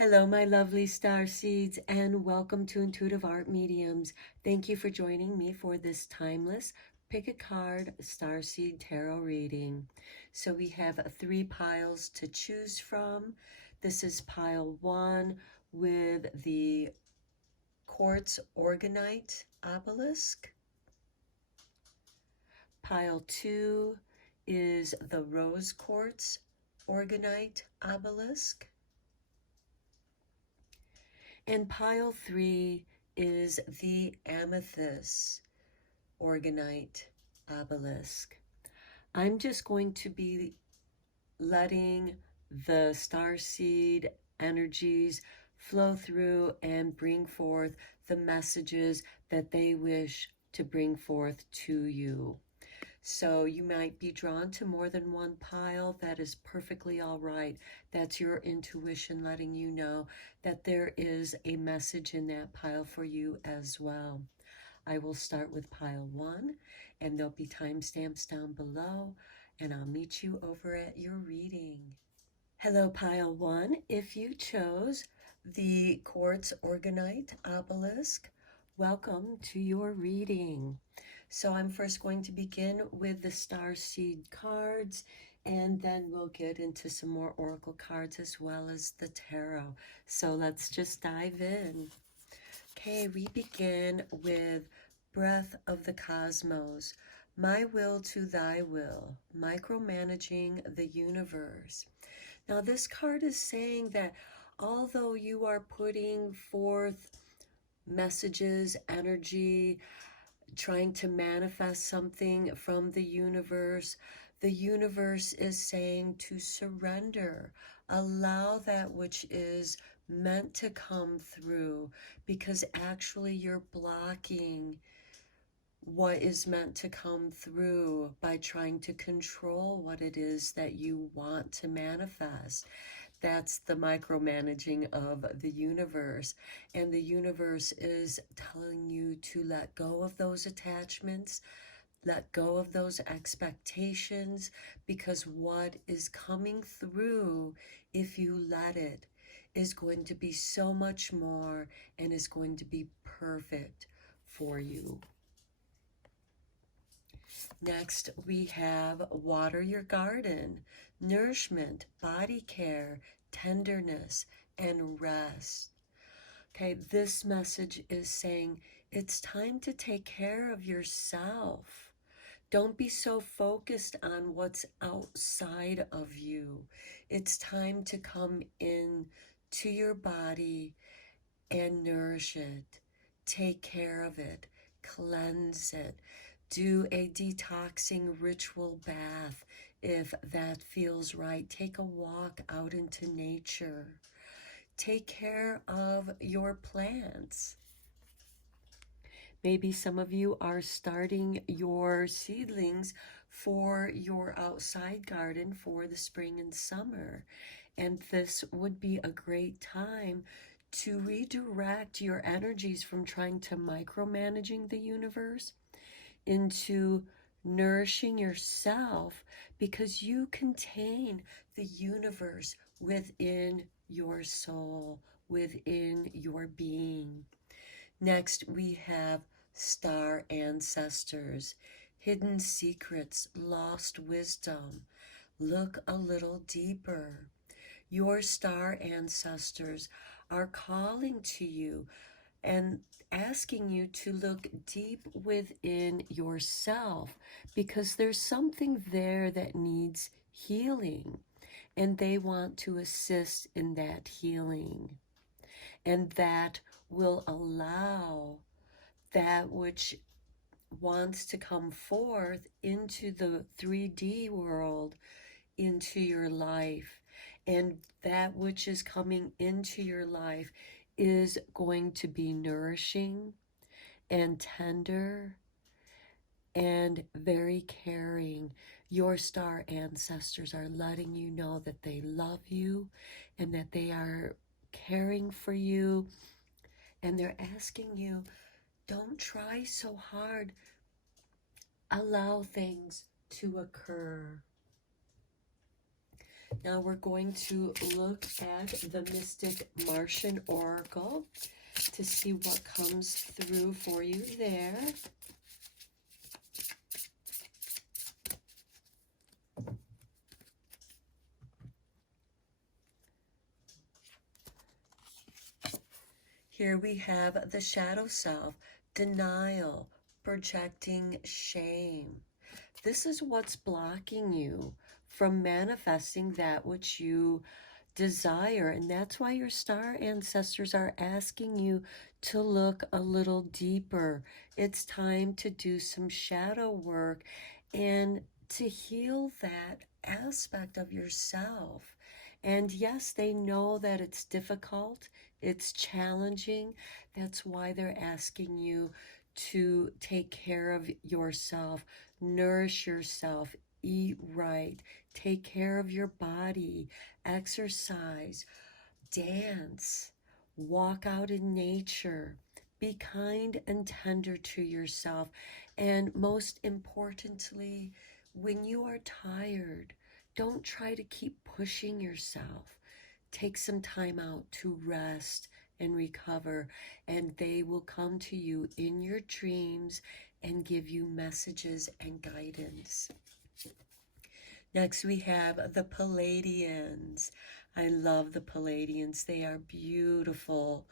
Hello, my lovely star seeds, and welcome to Intuitive Art Mediums. Thank you for joining me for this timeless pick a card starseed tarot reading. So we have three piles to choose from. This is pile 1 with the quartz organite obelisk. Pile 2 is the rose quartz organite obelisk. And pile 3 is the amethyst organite obelisk. I'm just going to be letting the starseed energies flow through and bring forth the messages that they wish to bring forth to you. So you might be drawn to more than one pile. That is perfectly all right. That's your intuition letting you know that there is a message in that pile for you as well. I will start with pile 1, and there'll be timestamps down below, and I'll meet you over at your reading. Hello, pile 1. If you chose the quartz organite obelisk, welcome to your reading. So I'm first going to begin with the starseed cards, and then we'll get into some more oracle cards as well as the tarot. So let's just dive in. Okay, we begin with Breath of the Cosmos, My Will to Thy Will, Micromanaging the Universe. Now this card is saying that although you are putting forth messages, energy, trying to manifest something from the universe is saying to surrender. Allow that which is meant to come through, because actually you're blocking what is meant to come through by trying to control what it is that you want to manifest. That's the micromanaging of the universe. And the universe is telling you to let go of those attachments, let go of those expectations, because what is coming through, if you let it, is going to be so much more and is going to be perfect for you. Next, we have Water Your Garden, Nourishment, Body Care, Tenderness, and Rest. Okay, this message is saying it's time to take care of yourself. Don't be so focused on what's outside of you. It's time to come in to your body and nourish it. Take care of it. Cleanse it. Do a detoxing ritual bath if that feels right. Take a walk out into nature. Take care of your plants. Maybe some of you are starting your seedlings for your outside garden for the spring and summer. And this would be a great time to redirect your energies from trying to micromanaging the universe into nourishing yourself, because you contain the universe within your soul, within your being. Next, we have star ancestors, hidden secrets, lost wisdom. Look a little deeper. Your star ancestors are calling to you and asking you to look deep within yourself, because there's something there that needs healing, and they want to assist in that healing. And that will allow that which wants to come forth into the 3D world, into your life. And that which is coming into your life is going to be nourishing and tender and very caring. Your star ancestors are letting you know that they love you and that they are caring for you. And they're asking you, don't try so hard. Allow things to occur. Now we're going to look at the Mystic Martian Oracle to see what comes through for you there. Here we have the shadow self, denial, projecting shame. This is what's blocking you from manifesting that which you desire. And that's why your star ancestors are asking you to look a little deeper. It's time to do some shadow work and to heal that aspect of yourself. And yes, they know that it's difficult, it's challenging. That's why they're asking you to take care of yourself, nourish yourself, eat right, take care of your body, exercise, dance, walk out in nature, be kind and tender to yourself. And most importantly, when you are tired, don't try to keep pushing yourself. Take some time out to rest and recover, and they will come to you in your dreams and give you messages and guidance. Next, we have the Pleiadians. I love the Pleiadians. They are beautiful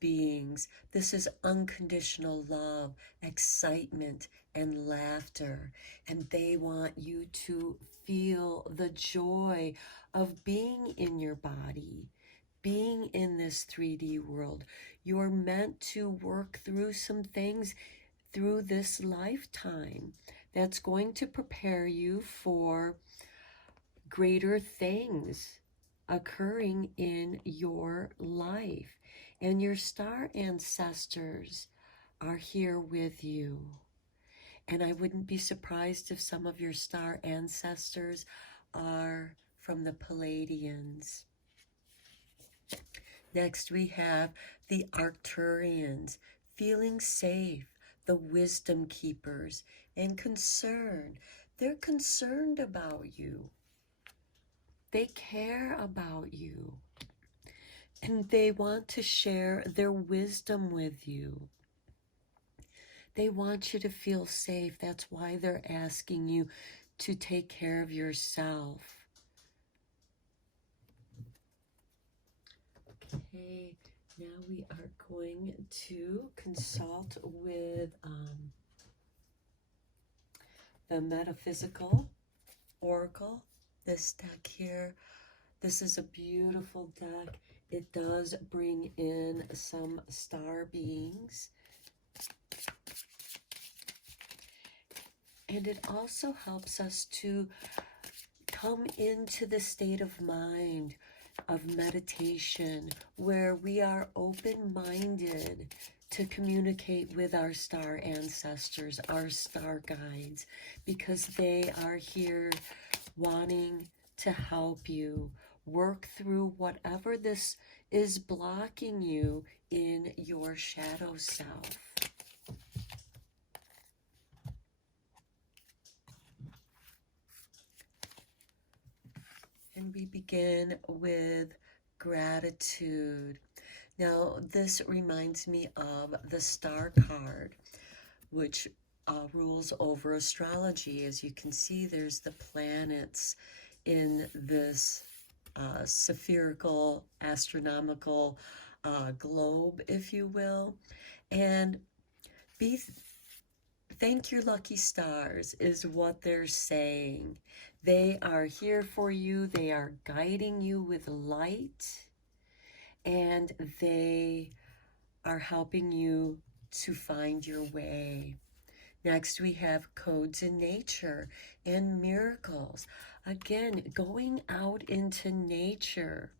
beings. This is unconditional love, excitement, and laughter. And they want you to feel the joy of being in your body, being in this 3D world. You're meant to work through some things through this lifetime that's going to prepare you for greater things occurring in your life. And your star ancestors are here with you. And I wouldn't be surprised if some of your star ancestors are from the Pleiadians. Next, we have the Arcturians, feeling safe, the wisdom keepers, and concerned. They're concerned about you. They care about you. And they want to share their wisdom with you. They want you to feel safe. That's why they're asking you to take care of yourself. Okay, now we are going to consult with the Metaphysical Oracle. This deck here, this is a beautiful deck. It does bring in some star beings. And it also helps us to come into the state of mind of meditation where we are open-minded to communicate with our star ancestors, our star guides, because they are here wanting to help you work through whatever this is blocking you in your shadow self. And we begin with gratitude. Now, this reminds me of the star card, which rules over astrology. As you can see, there's the planets in this spherical, astronomical globe, if you will. And thank your lucky stars is what they're saying. They are here for you. They are guiding you with light. And they are helping you to find your way. Next, we have codes in nature and miracles. Again, going out into nature,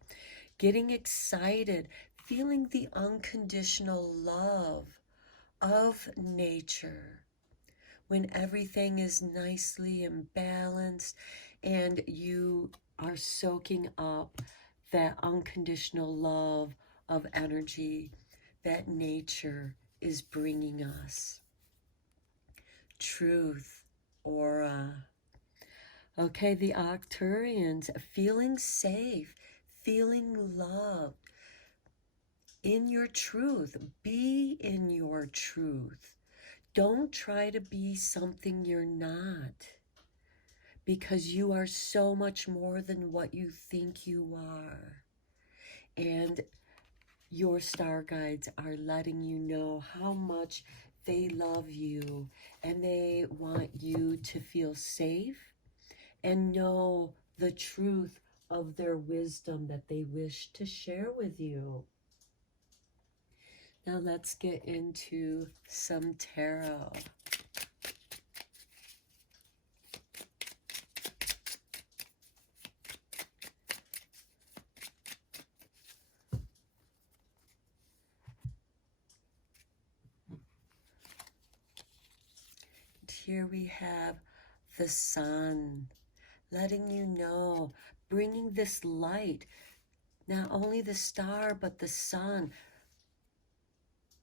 getting excited, feeling the unconditional love of nature. When everything is nicely and balanced and you are soaking up that unconditional love of energy that nature is bringing us. Truth, aura. Okay, the Arcturians, feeling safe, feeling loved, in your truth. Be in your truth. Don't try to be something you're not, because you are so much more than what you think you are. And your star guides are letting you know how much they love you, and they want you to feel safe and know the truth of their wisdom that they wish to share with you. Now let's get into some tarot. Here we have the sun, letting you know, bringing this light, not only the star, but the sun,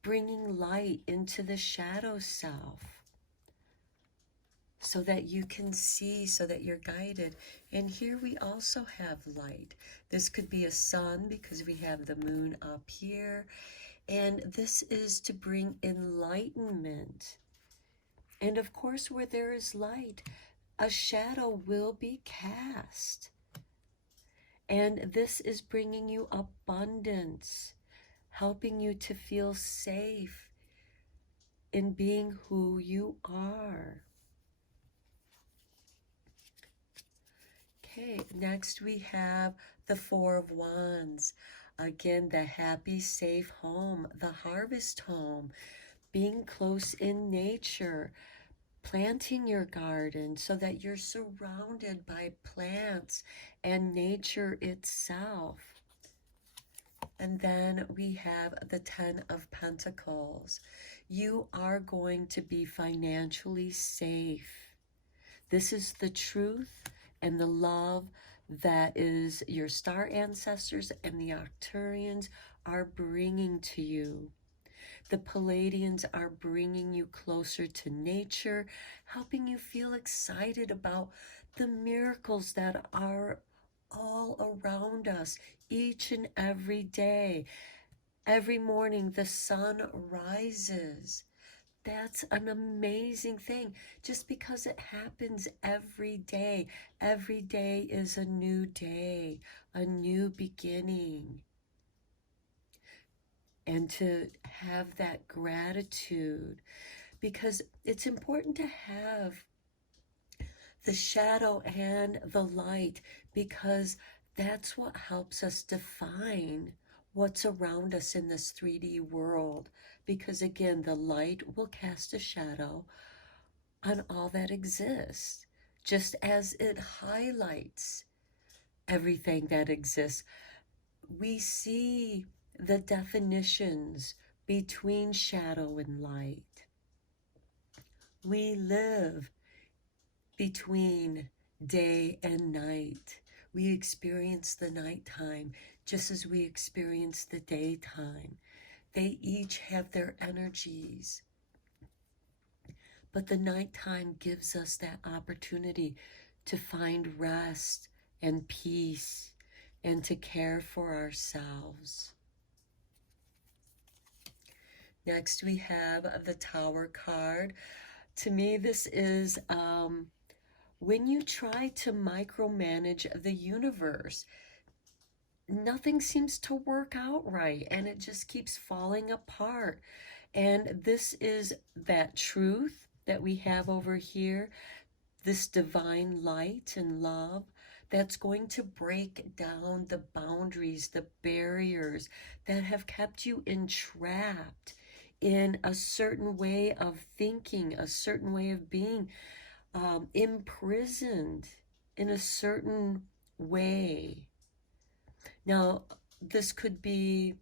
bringing light into the shadow self so that you can see, so that you're guided. And here we also have light. This could be a sun because we have the moon up here. And this is to bring enlightenment. And of course, where there is light, a shadow will be cast. And this is bringing you abundance, helping you to feel safe in being who you are. Okay, next we have the Four of Wands. Again, the happy, safe home, the harvest home, being close in nature, planting your garden so that you're surrounded by plants and nature itself. And then we have the Ten of Pentacles. You are going to be financially safe. This is the truth and the love that is your star ancestors and the Arcturians are bringing to you. The Palladians are bringing you closer to nature, helping you feel excited about the miracles that are all around us each and every day. Every morning the sun rises. That's an amazing thing. Just because it happens every day is a new day, a new beginning. And to have that gratitude, because it's important to have the shadow and the light, because that's what helps us define what's around us in this 3D world. Because again, the light will cast a shadow on all that exists, just as it highlights everything that exists. We see the definitions between shadow and light. We live between day and night. We experience the nighttime just as we experience the daytime. They each have their energies. But the nighttime gives us that opportunity to find rest and peace and to care for ourselves. Next, we have the Tower card. To me, this is when you try to micromanage the universe, nothing seems to work out right, and it just keeps falling apart. And this is that truth that we have over here, this divine light and love that's going to break down the boundaries, the barriers that have kept you entrapped in a certain way of thinking, a certain way of being, imprisoned in a certain way. Now, this could be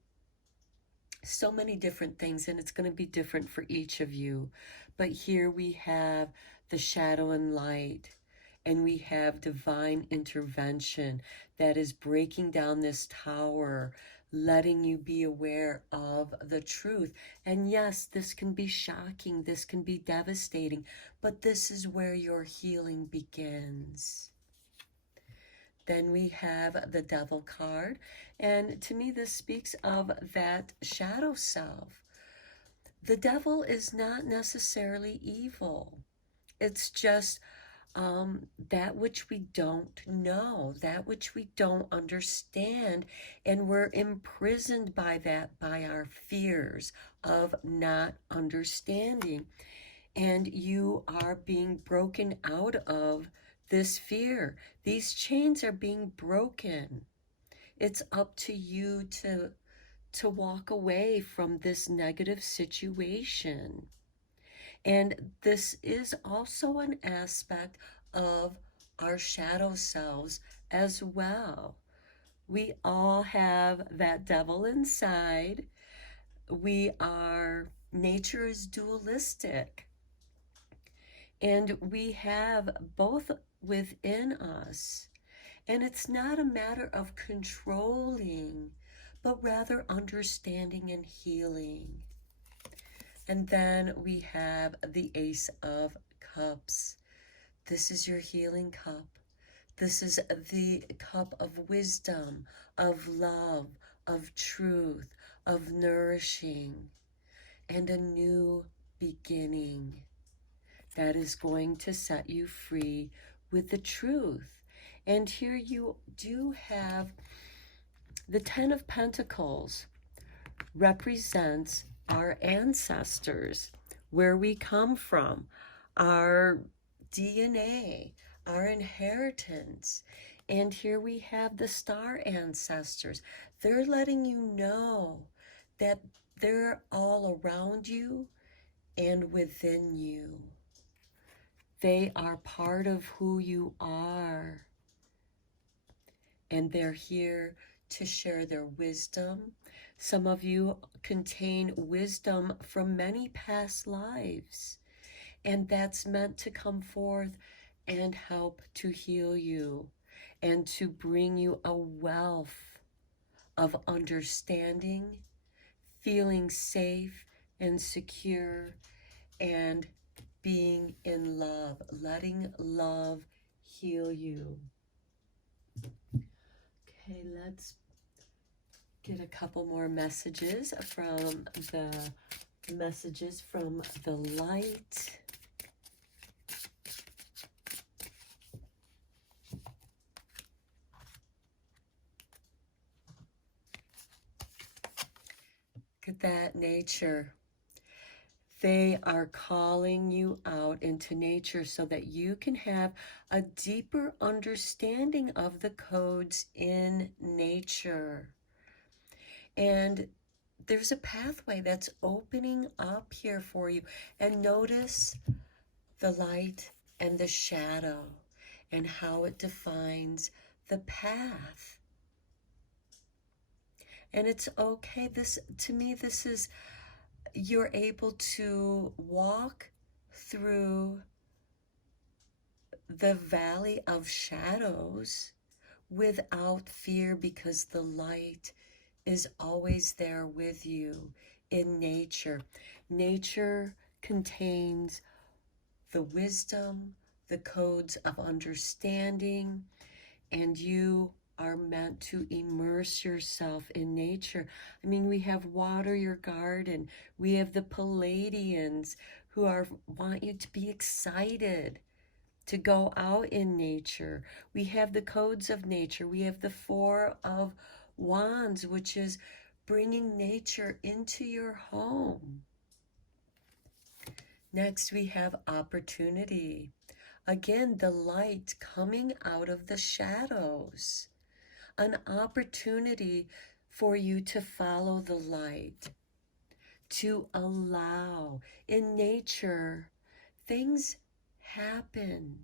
so many different things, and it's going to be different for each of you. But here we have the shadow and light, and we have divine intervention that is breaking down this tower, letting you be aware of the truth. And yes, this can be shocking, this can be devastating, but this is where your healing begins. Then we have the Devil card. And to me, this speaks of that shadow self. The devil is not necessarily evil. It's just that which we don't know, that which we don't understand, and we're imprisoned by that, by our fears of not understanding. And you are being broken out of this fear. These chains are being broken. It's up to you to walk away from this negative situation. And this is also an aspect of our shadow selves as well. We all have that devil inside. Nature is dualistic. And we have both within us. And it's not a matter of controlling, but rather understanding and healing. And then we have the Ace of Cups. This is your healing cup. This is the cup of wisdom, of love, of truth, of nourishing, and a new beginning that is going to set you free with the truth. And here you do have the Ten of Pentacles represents our ancestors, where we come from, our DNA, our inheritance. And here we have the star ancestors. They're letting you know that they're all around you and within you. They are part of who you are. And they're here to share their wisdom. Some of you contain wisdom from many past lives, and that's meant to come forth and help to heal you and to bring you a wealth of understanding, feeling safe and secure, and being in love, letting love heal you. Okay, let's get a couple more messages from the light. Look at that, nature. They are calling you out into nature so that you can have a deeper understanding of the codes in nature. And there's a pathway that's opening up here for you. And notice the light and the shadow and how it defines the path. And it's okay. To me, this is, you're able to walk through the valley of shadows without fear, because the light is always there with you in nature. Nature contains the wisdom, the codes of understanding, and you are meant to immerse yourself in nature. I mean, we have water your garden. We have the Palladians who want you to be excited to go out in nature. We have the codes of nature. We have the Four of Wands, which is bringing nature into your home. Next, we have opportunity. Again, the light coming out of the shadows. An opportunity for you to follow the light, to allow. In nature, things happen.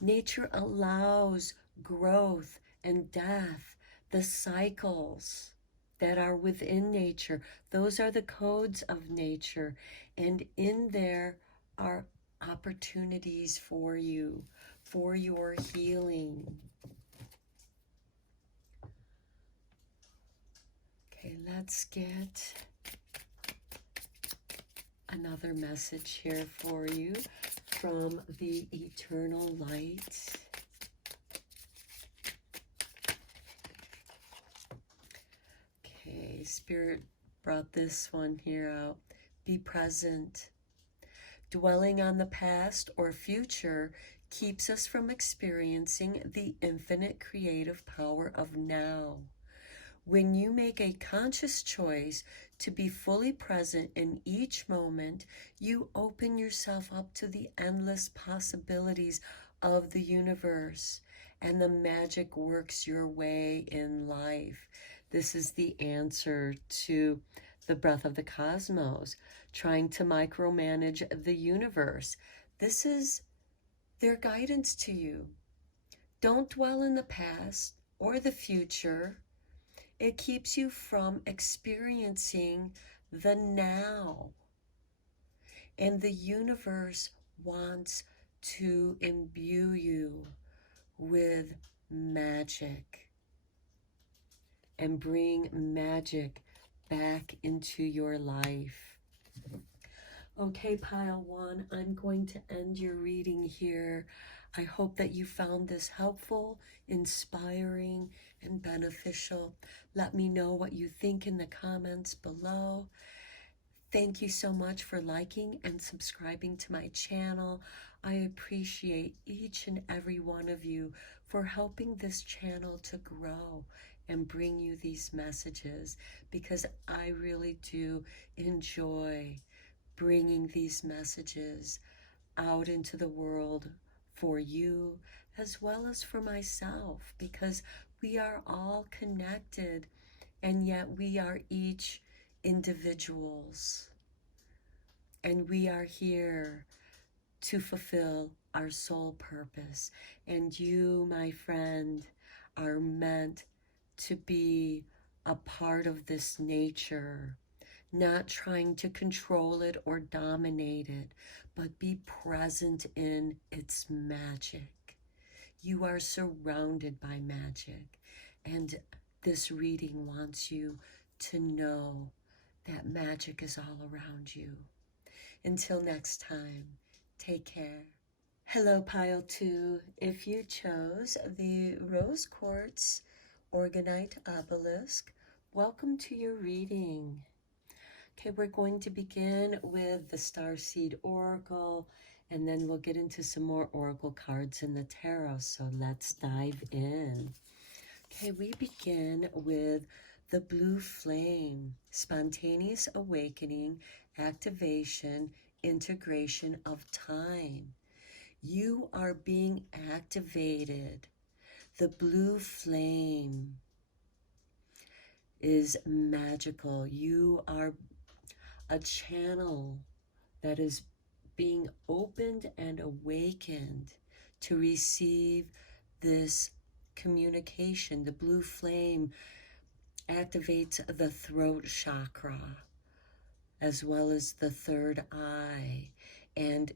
Nature allows growth and death, the cycles that are within nature. Those are the codes of nature. And in there are opportunities for you, for your healing. Okay, let's get another message here for you from the eternal light. Spirit brought this one here out. Be present. Dwelling on the past or future keeps us from experiencing the infinite creative power of now. When you make a conscious choice to be fully present in each moment, you open yourself up to the endless possibilities of the universe, and the magic works your way in life. This is the answer to the breath of the cosmos, trying to micromanage the universe. This is their guidance to you. Don't dwell in the past or the future. It keeps you from experiencing the now. And the universe wants to imbue you with magic and bring magic back into your life. Okay, pile one, I'm going to end your reading here. I hope that you found this helpful, inspiring, and beneficial. Let me know what you think in the comments below. Thank you so much for liking and subscribing to my channel. I appreciate each and every one of you for helping this channel to grow and bring you these messages, because I really do enjoy bringing these messages out into the world for you as well as for myself, because we are all connected and yet we are each individuals, and we are here to fulfill our soul purpose. And you, my friend, are meant to be a part of this nature, not trying to control it or dominate it, but be present in its magic. You are surrounded by magic, and this reading wants you to know that magic is all around you. Until next time, take care. Hello, pile 2. If you chose the rose quartz orgonite obelisk, welcome to your reading. Okay, we're going to begin with the Starseed Oracle, and then we'll get into some more Oracle cards in the tarot. So let's dive in. Okay, we begin with the blue flame, spontaneous awakening, activation, integration of time. You are being activated. The blue flame is magical. You are a channel that is being opened and awakened to receive this communication. The blue flame activates the throat chakra as well as the third eye, and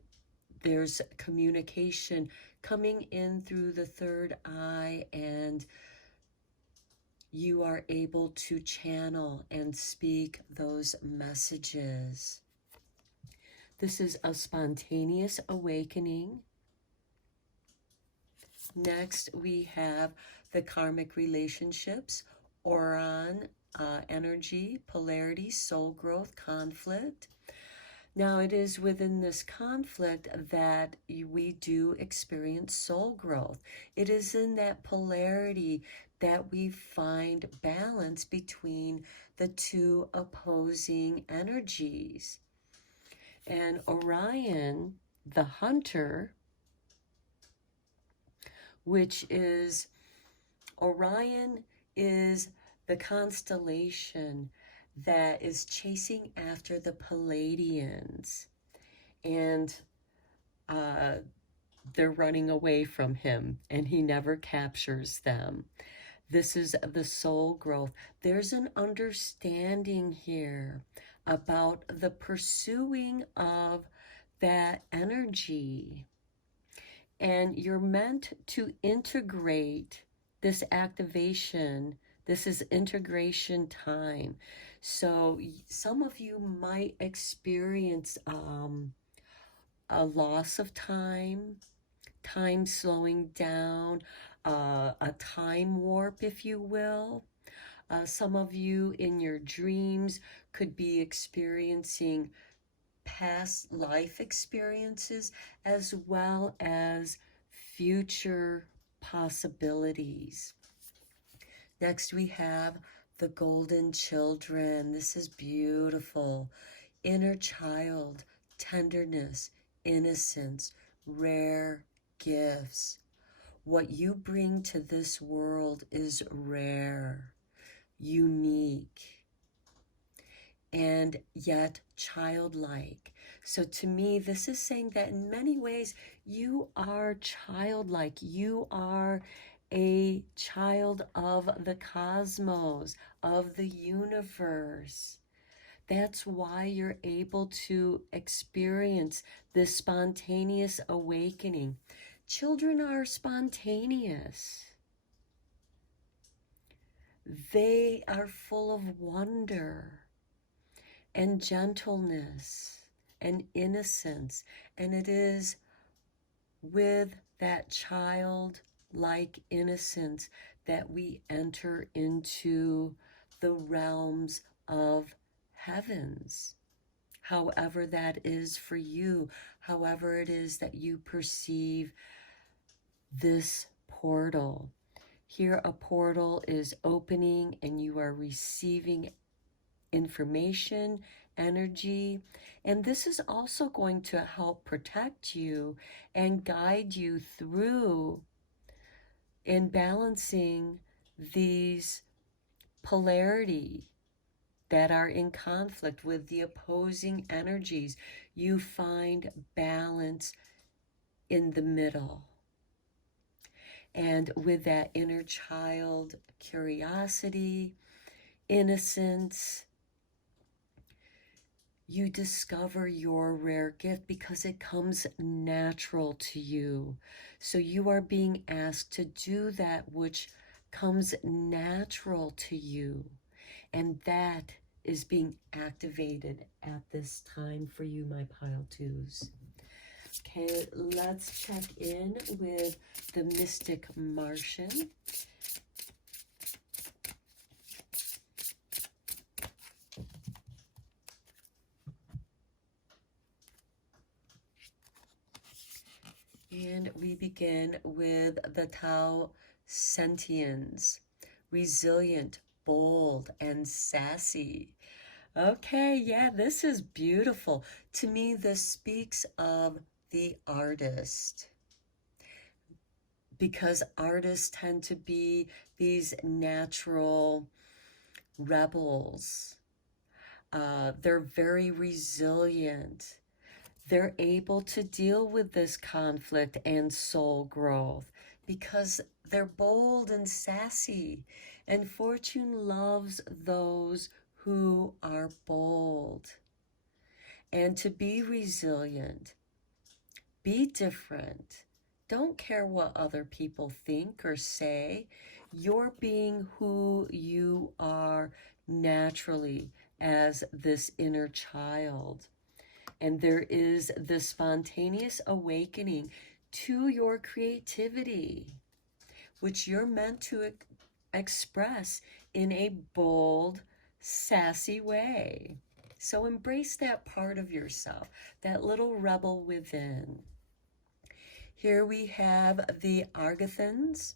there's communication coming in through the third eye, and you are able to channel and speak those messages. This is a spontaneous awakening. Next, we have the karmic relationships, Orion energy, polarity, soul growth, conflict. Now, it is within this conflict that we do experience soul growth. It is in that polarity that we find balance between the two opposing energies. And Orion, the hunter, Orion is the constellation that is chasing after the Palladians, and they're running away from him, and he never captures them. This is the soul growth. There's an understanding here about the pursuing of that energy, and you're meant to integrate this activation. This is integration time. So some of you might experience a loss of time, time slowing down, a time warp, if you will. Some of you in your dreams could be experiencing past life experiences as well as future possibilities. Next, we have the golden children. This is beautiful. Inner child, tenderness, innocence, rare gifts. What you bring to this world is rare, unique, and yet childlike. So to me, this is saying that in many ways, you are childlike. You are a child of the cosmos, of the universe. That's why you're able to experience this spontaneous awakening. Children are spontaneous. They are full of wonder and gentleness and innocence. And it is with that childlike innocence that we enter into the realms of heavens. However that is for you, however it is that you perceive this portal. Here a portal is opening and you are receiving information, energy, and this is also going to help protect you and guide you through in balancing these polarity that are in conflict with the opposing energies. You find balance in the middle. And with that inner child curiosity, innocence, you discover your rare gift because it comes natural to you. So you are being asked to do that which comes natural to you. And that is being activated at this time for you, my pile twos. Okay, let's check in with the Mystic Martian. And we begin with the Tau Sentiens, resilient, bold, and sassy. Okay, yeah, this is beautiful. To me, this speaks of the artist, because artists tend to be these natural rebels. They're very resilient. They're able to deal with this conflict and soul growth because they're bold and sassy. And fortune loves those who are bold. And to be resilient, be different. Don't care what other people think or say. You're being who you are naturally as this inner child. And there is the spontaneous awakening to your creativity, which you're meant to express in a bold, sassy way. So embrace that part of yourself, that little rebel within. Here we have the Argathans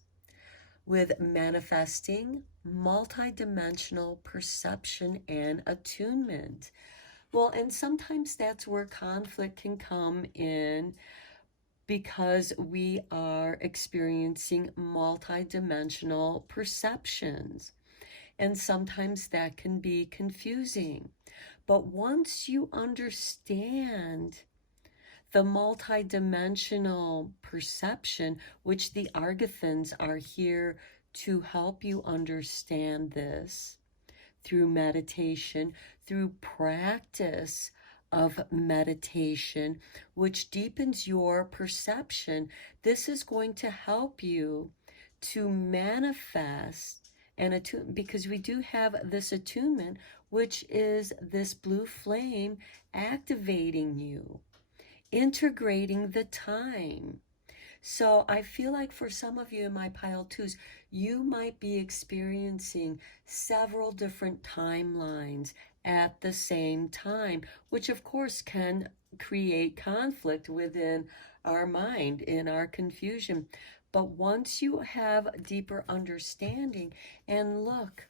with manifesting, multidimensional perception and attunement. Well, and sometimes that's where conflict can come in because we are experiencing multidimensional perceptions. And sometimes that can be confusing. But once you understand the multidimensional perception, which the Argathans are here to help you understand this through meditation, through practice of meditation, which deepens your perception, this is going to help you to manifest and attune, because we do have this attunement, which is this blue flame activating you, integrating the time. So I feel like for some of you in my pile twos, you might be experiencing several different timelines at the same time, which of course can create conflict within our mind, in our confusion. But once you have deeper understanding and look,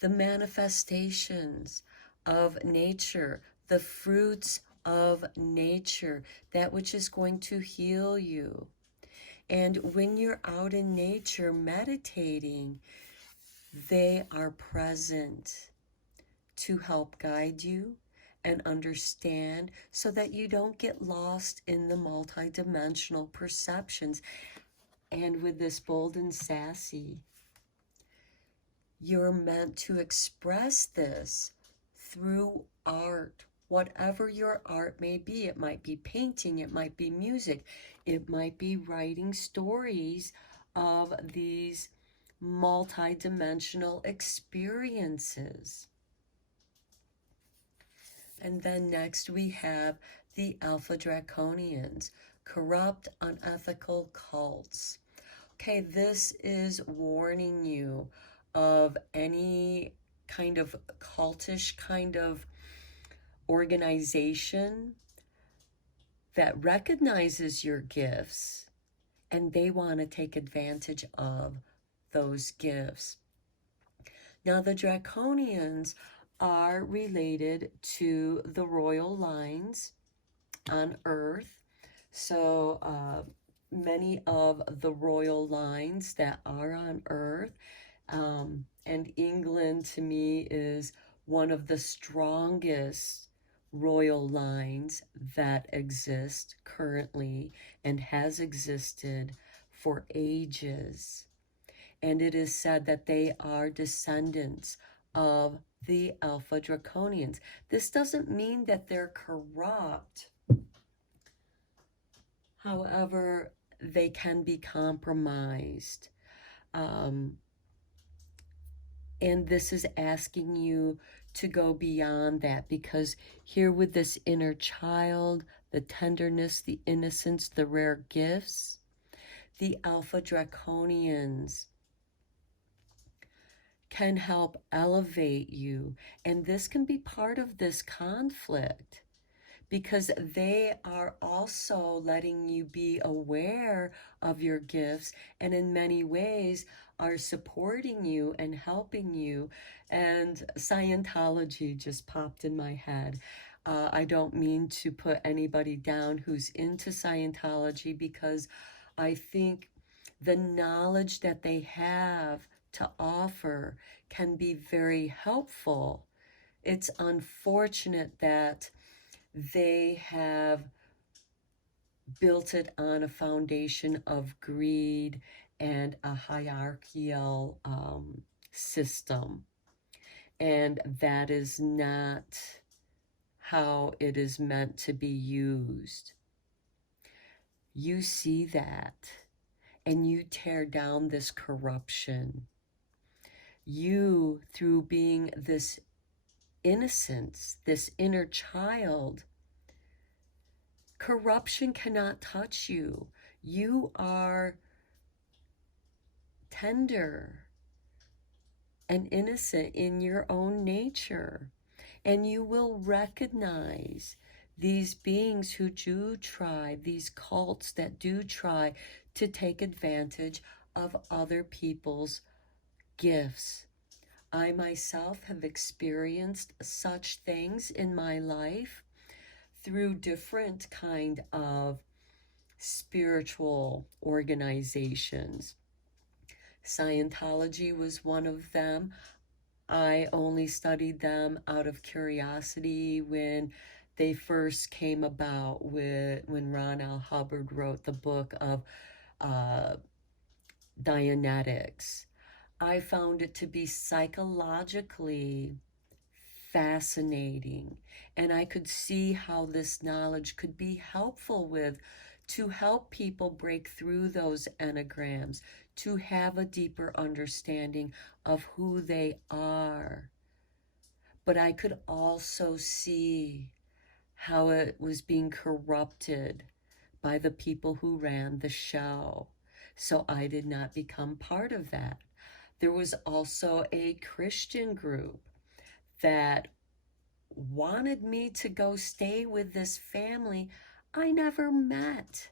the manifestations of nature, the fruits of nature, that which is going to heal you. And when you're out in nature meditating, they are present to help guide you and understand so that you don't get lost in the multidimensional perceptions. And with this bold and sassy, you're meant to express this through art, whatever your art may be. It might be painting, it might be music, it might be writing stories of these multidimensional experiences. And then next we have the Alpha Draconians, corrupt, unethical cults. Okay, this is warning you of any kind of cultish kind of organization that recognizes your gifts and they want to take advantage of those gifts. Now, the Draconians are related to the royal lines on Earth. So many of the royal lines that are on Earth, and England to me is one of the strongest royal lines that exist currently and has existed for ages. And it is said that they are descendants of the Alpha Draconians. This doesn't mean that they're corrupt. However, they can be compromised. And this is asking you to go beyond that, because here with this inner child, the tenderness, the innocence, the rare gifts, the Alpha Draconians can help elevate you. And this can be part of this conflict, because they are also letting you be aware of your gifts and in many ways are supporting you and helping you. And Scientology just popped in my head. I don't mean to put anybody down who's into Scientology, because I think the knowledge that they have to offer can be very helpful. It's unfortunate that they have built it on a foundation of greed and a hierarchical system. And that is not how it is meant to be used. You see that, and you tear down this corruption. You, through being this innocence, this inner child, corruption cannot touch you. You are tender and innocent in your own nature. And you will recognize these beings who do try, these cults that do try to take advantage of other people's gifts. I myself have experienced such things in my life through different kind of spiritual organizations. Scientology was one of them. I only studied them out of curiosity when they first came about, when Ron L. Hubbard wrote the book of Dianetics. I found it to be psychologically fascinating, and I could see how this knowledge could be helpful to help people break through those enneagrams, to have a deeper understanding of who they are. But I could also see how it was being corrupted by the people who ran the show. so I did not become part of that. There was also a Christian group that wanted me to go stay with this family I never met.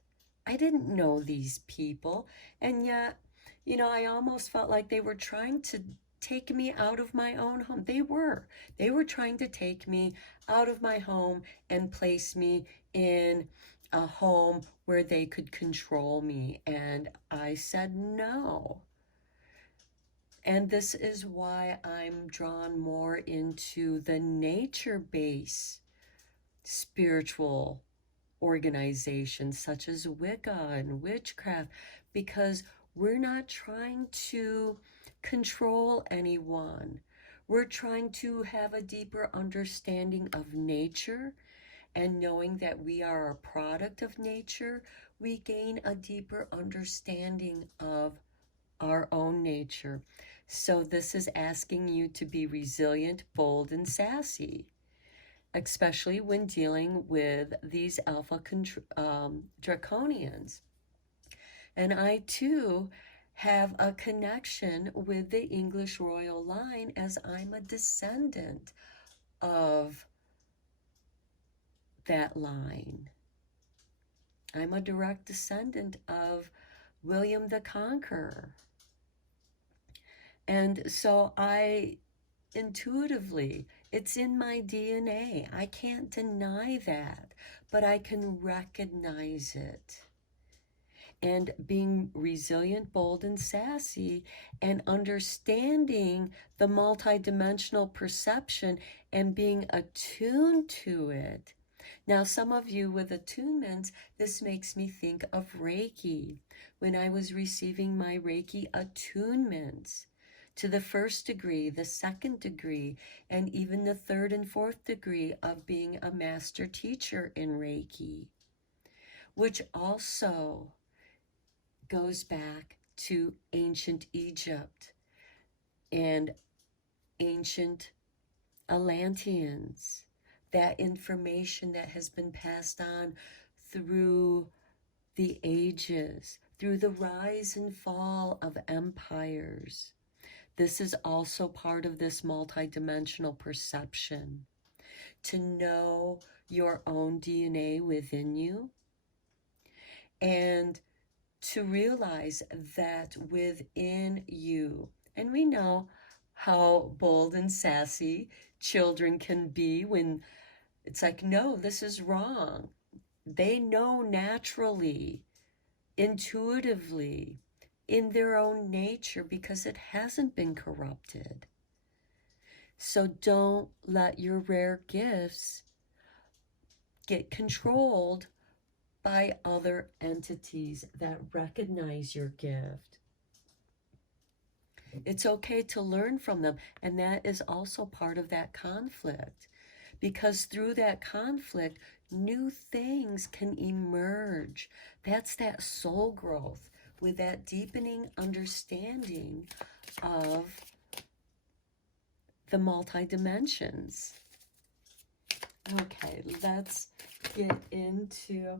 I didn't know these people, and yet, I almost felt like they were trying to take me out of my own home. They were. They were trying to take me out of my home and place me in a home where they could control me. And I said no. And this is why I'm drawn more into the nature-based spiritual organizations such as Wicca and witchcraft, because we're not trying to control anyone. We're trying to have a deeper understanding of nature, and knowing that we are a product of nature, we gain a deeper understanding of our own nature. So this is asking you to be resilient, bold, and sassy, especially when dealing with these alpha draconians. And I too have a connection with the English royal line, as I'm a descendant of that line. I'm a direct descendant of William the Conqueror. And so I intuitively, it's in my DNA. I can't deny that, but I can recognize it. And being resilient, bold, and sassy, and understanding the multidimensional perception and being attuned to it. Now, some of you with attunements, this makes me think of Reiki. When I was receiving my Reiki attunements to the first degree, the second degree, and even the third and fourth degree of being a master teacher in Reiki, which also goes back to ancient Egypt and ancient Atlanteans, that information that has been passed on through the ages, through the rise and fall of empires. This is also part of this multidimensional perception. To know your own DNA within you, and to realize that within you, and we know how bold and sassy children can be when it's like, no, this is wrong. They know naturally, intuitively, in their own nature, because it hasn't been corrupted. So don't let your rare gifts get controlled by other entities that recognize your gift. It's okay to learn from them, and that is also part of that conflict, because through that conflict, new things can emerge. That's that soul growth, with that deepening understanding of the multi-dimensions. Okay, let's get into,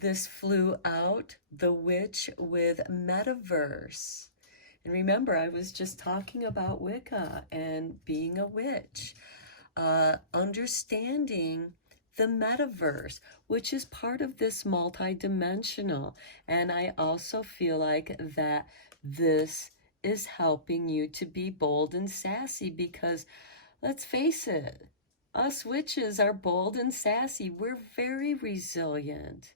this flew out, the witch with metaverse. And remember, I was just talking about Wicca and being a witch. Understanding the metaverse, which is part of this multidimensional. And I also feel like that this is helping you to be bold and sassy, because let's face it, us witches are bold and sassy. We're very resilient.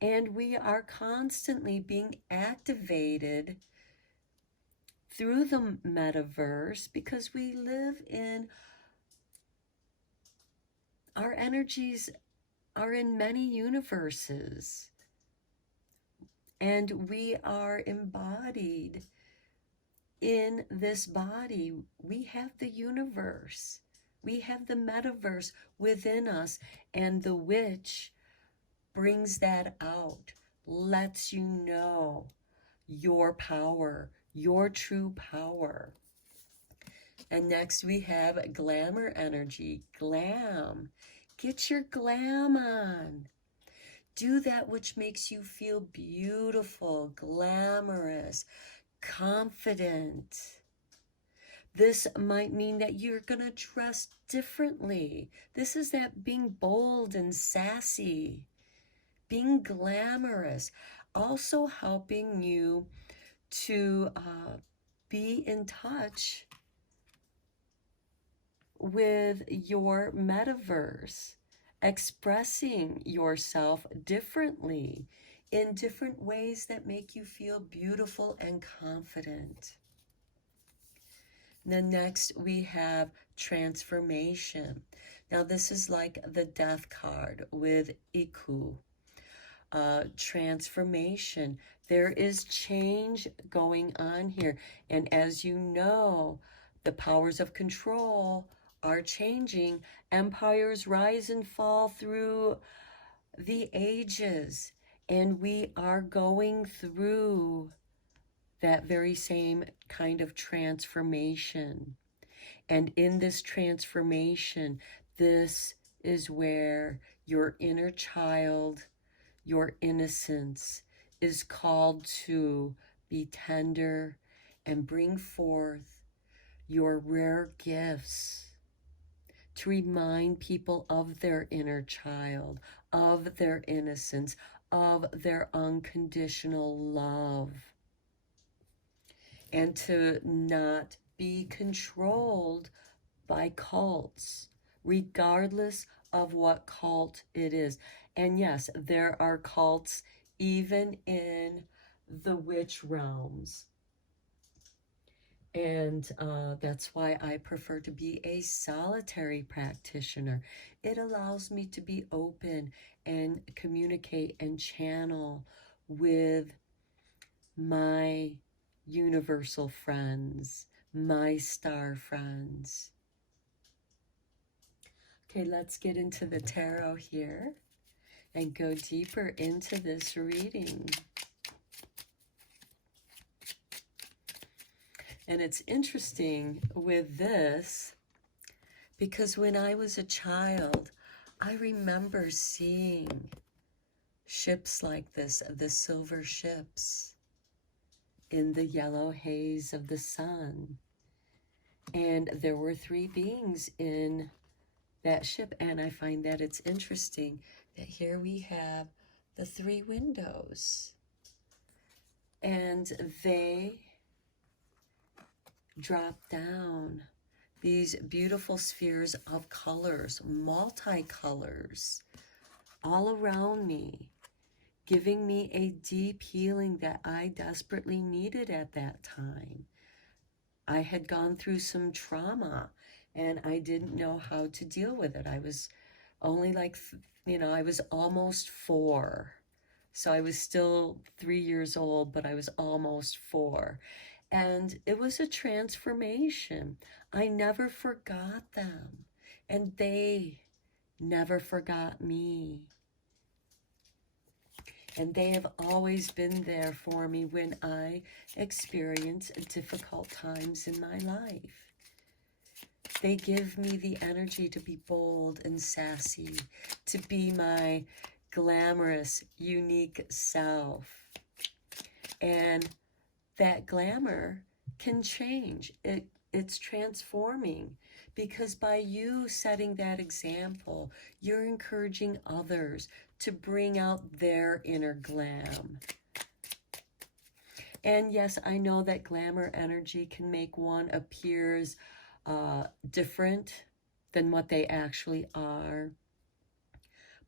And we are constantly being activated through the metaverse, because we live in, our energies are in many universes, and we are embodied in this body. We have the universe, we have the metaverse within us, and the witch brings that out, lets you know your power, your true power. And next we have glamour energy. Glam. Get your glam on. Do that which makes you feel beautiful, glamorous, confident. This might mean that you're going to dress differently. This is that being bold and sassy, being glamorous, also helping you to be in touch with your metaverse, expressing yourself differently in different ways that make you feel beautiful and confident. Then next we have transformation. Now this is like the death card with Iku. Transformation. There is change going on here. And as you know, the powers of control are changing. Empires rise and fall through the ages. And we are going through that very same kind of transformation. And in this transformation, this is where your inner child, your innocence, is called to be tender and bring forth your rare gifts, to remind people of their inner child, of their innocence, of their unconditional love, and to not be controlled by cults, regardless of what cult it is. And yes, there are cults even in the witch realms. And that's why I prefer to be a solitary practitioner. It allows me to be open and communicate and channel with my universal friends, my star friends. Okay, let's get into the tarot here and go deeper into this reading. And it's interesting with this because when I was a child, I remember seeing ships like this, the silver ships, in the yellow haze of the sun. And there were 3 beings in that ship. And I find that it's interesting that here we have the 3 windows. And they drop down these beautiful spheres of colors, multicolors, all around me, giving me a deep healing that I desperately needed at that time. I had gone through some trauma and I didn't know how to deal with it. I was only like, I was almost 4. So I was still 3 years old, but I was almost 4. And it was a transformation. I never forgot them, and they never forgot me. And they have always been there for me when I experience difficult times in my life. They give me the energy to be bold and sassy, to be my glamorous, unique self. And that glamour can change. It's transforming, because by you setting that example, you're encouraging others to bring out their inner glam. And yes, I know that glamour energy can make one appear different than what they actually are.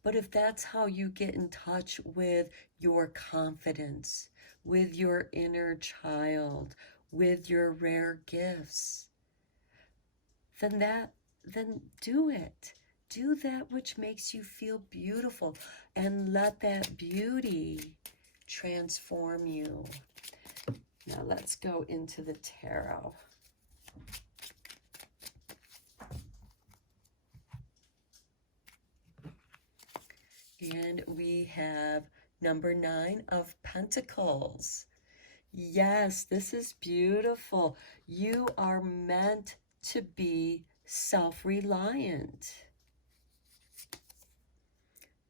But if that's how you get in touch with your confidence, with your inner child, with your rare gifts, then do it. Do that which makes you feel beautiful, and let that beauty transform you. Now let's go into the tarot. And we have number 9 of Pentacles. Yes, this is beautiful. You are meant to be self-reliant.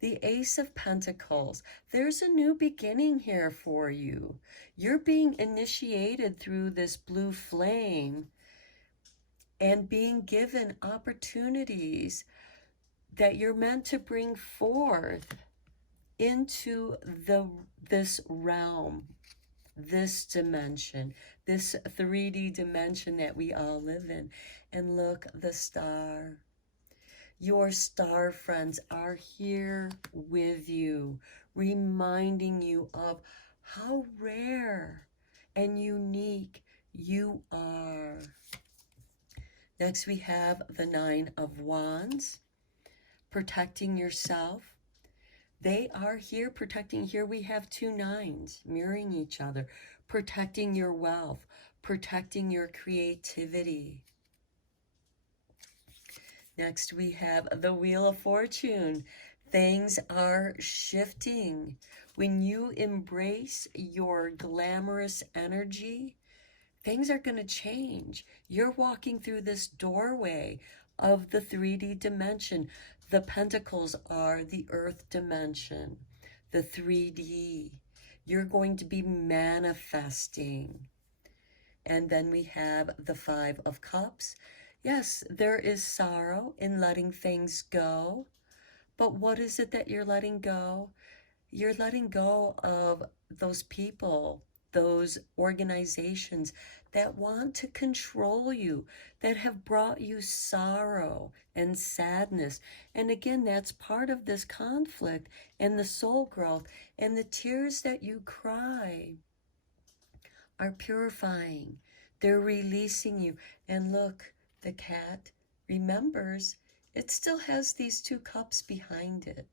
The Ace of Pentacles. There's a new beginning here for you. You're being initiated through this blue flame and being given opportunities that you're meant to bring forth into this realm, this dimension, this 3D dimension that we all live in. And look, the star. Your star friends are here with you, reminding you of how rare and unique you are. Next, we have the Nine of Wands, protecting yourself. They are here protecting. Here we have two nines mirroring each other, protecting your wealth, protecting your creativity. Next, we have the Wheel of Fortune. Things are shifting. When you embrace your glamorous energy, things are going to change. You're walking through this doorway of the 3D dimension. The pentacles are the earth dimension, the 3D. You're going to be manifesting. And then we have the Five of Cups. Yes, there is sorrow in letting things go. But what is it that you're letting go? You're letting go of those people, those organizations that want to control you, that have brought you sorrow and sadness. And again, that's part of this conflict and the soul growth. And the tears that you cry are purifying. They're releasing you. And look, the cat remembers it still has these two cups behind it.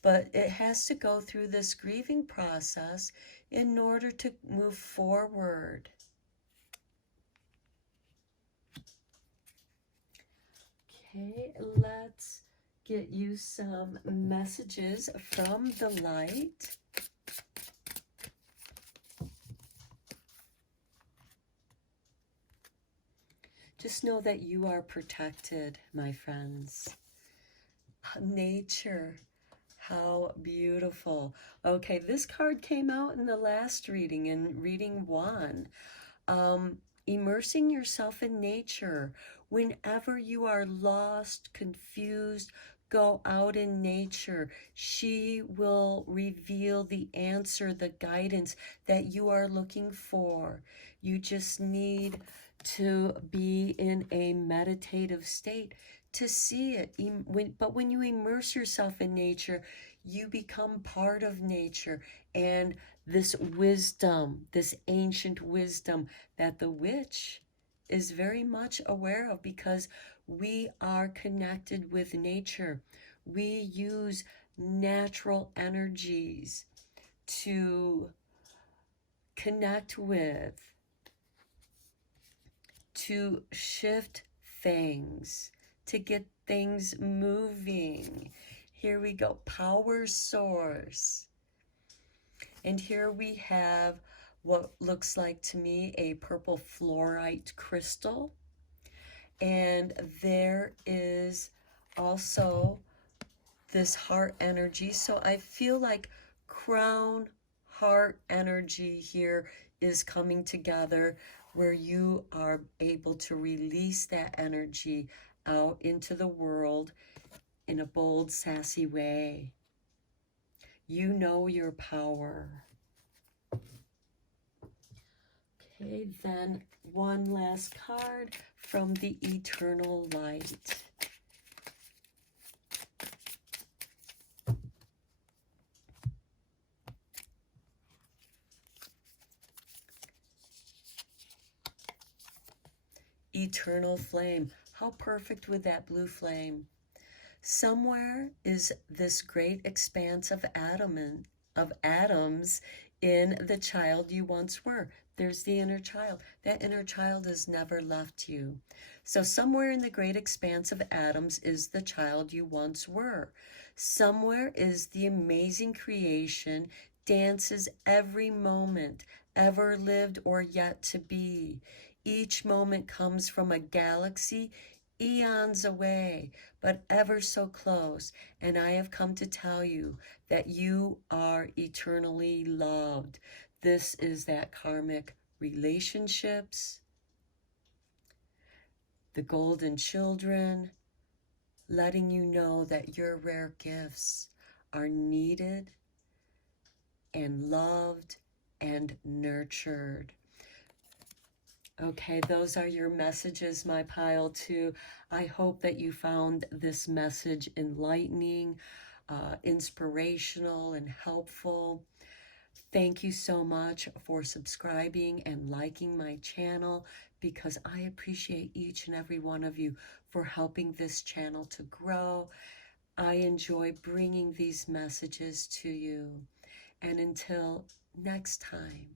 But it has to go through this grieving process in order to move forward. Okay, let's get you some messages from the light. Just know that you are protected, my friends. Nature. How beautiful. Okay, this card came out in the last reading, in reading 1. Immersing yourself in nature. Whenever you are lost, confused, go out in nature. She will reveal the answer, the guidance that you are looking for. You just need to be in a meditative state to see it. But when you immerse yourself in nature, you become part of nature. And this wisdom, this ancient wisdom that the witch is very much aware of, because we are connected with nature. We use natural energies to connect with, to shift things, to get things moving. Here we go, power source. And here we have what looks like to me a purple fluorite crystal. And there is also this heart energy. So I feel like crown heart energy here is coming together, where you are able to release that energy out into the world in a bold, sassy way. You know your power. Okay, then one last card from the Eternal Light. Eternal flame. How perfect with that blue flame. Somewhere is this great expanse of atoms in the child you once were. There's the inner child. That inner child has never left you. So somewhere in the great expanse of atoms is the child you once were. Somewhere is the amazing creation, dances every moment, ever lived or yet to be. Each moment comes from a galaxy eons away, but ever so close. And I have come to tell you that you are eternally loved. This is that karmic relationships, the golden children, letting you know that your rare gifts are needed and loved and nurtured. Okay, those are your messages, my pile two. I hope that you found this message enlightening, inspirational, and helpful. Thank you so much for subscribing and liking my channel, because I appreciate each and every one of you for helping this channel to grow. I enjoy bringing these messages to you. And until next time,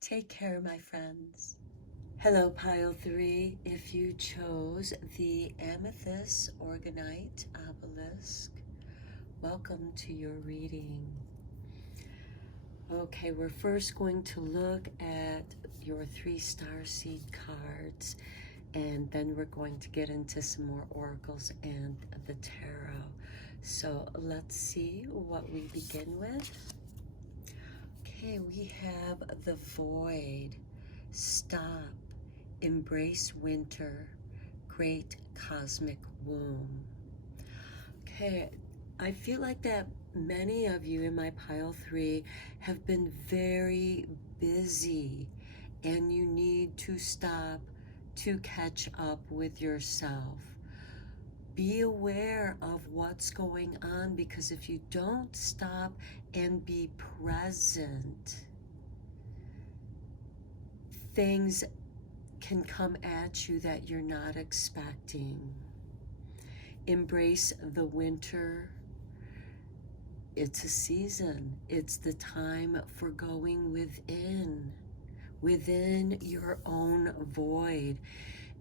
take care, my friends. Hello, Pile 3. If you chose the Amethyst Organite Obelisk, welcome to your reading. Okay, we're first going to look at your 3 starseed cards, and then we're going to get into some more oracles and the tarot. So let's see what we begin with. Okay, we have the Void. Stop. Embrace winter. Great cosmic womb. Okay, I feel like that many of you in my pile 3 have been very busy, and you need to stop to catch up with yourself. Be aware of what's going on, because if you don't stop and be present, things can come at you that you're not expecting. Embrace the winter. It's a season. It's the time for going within your own void.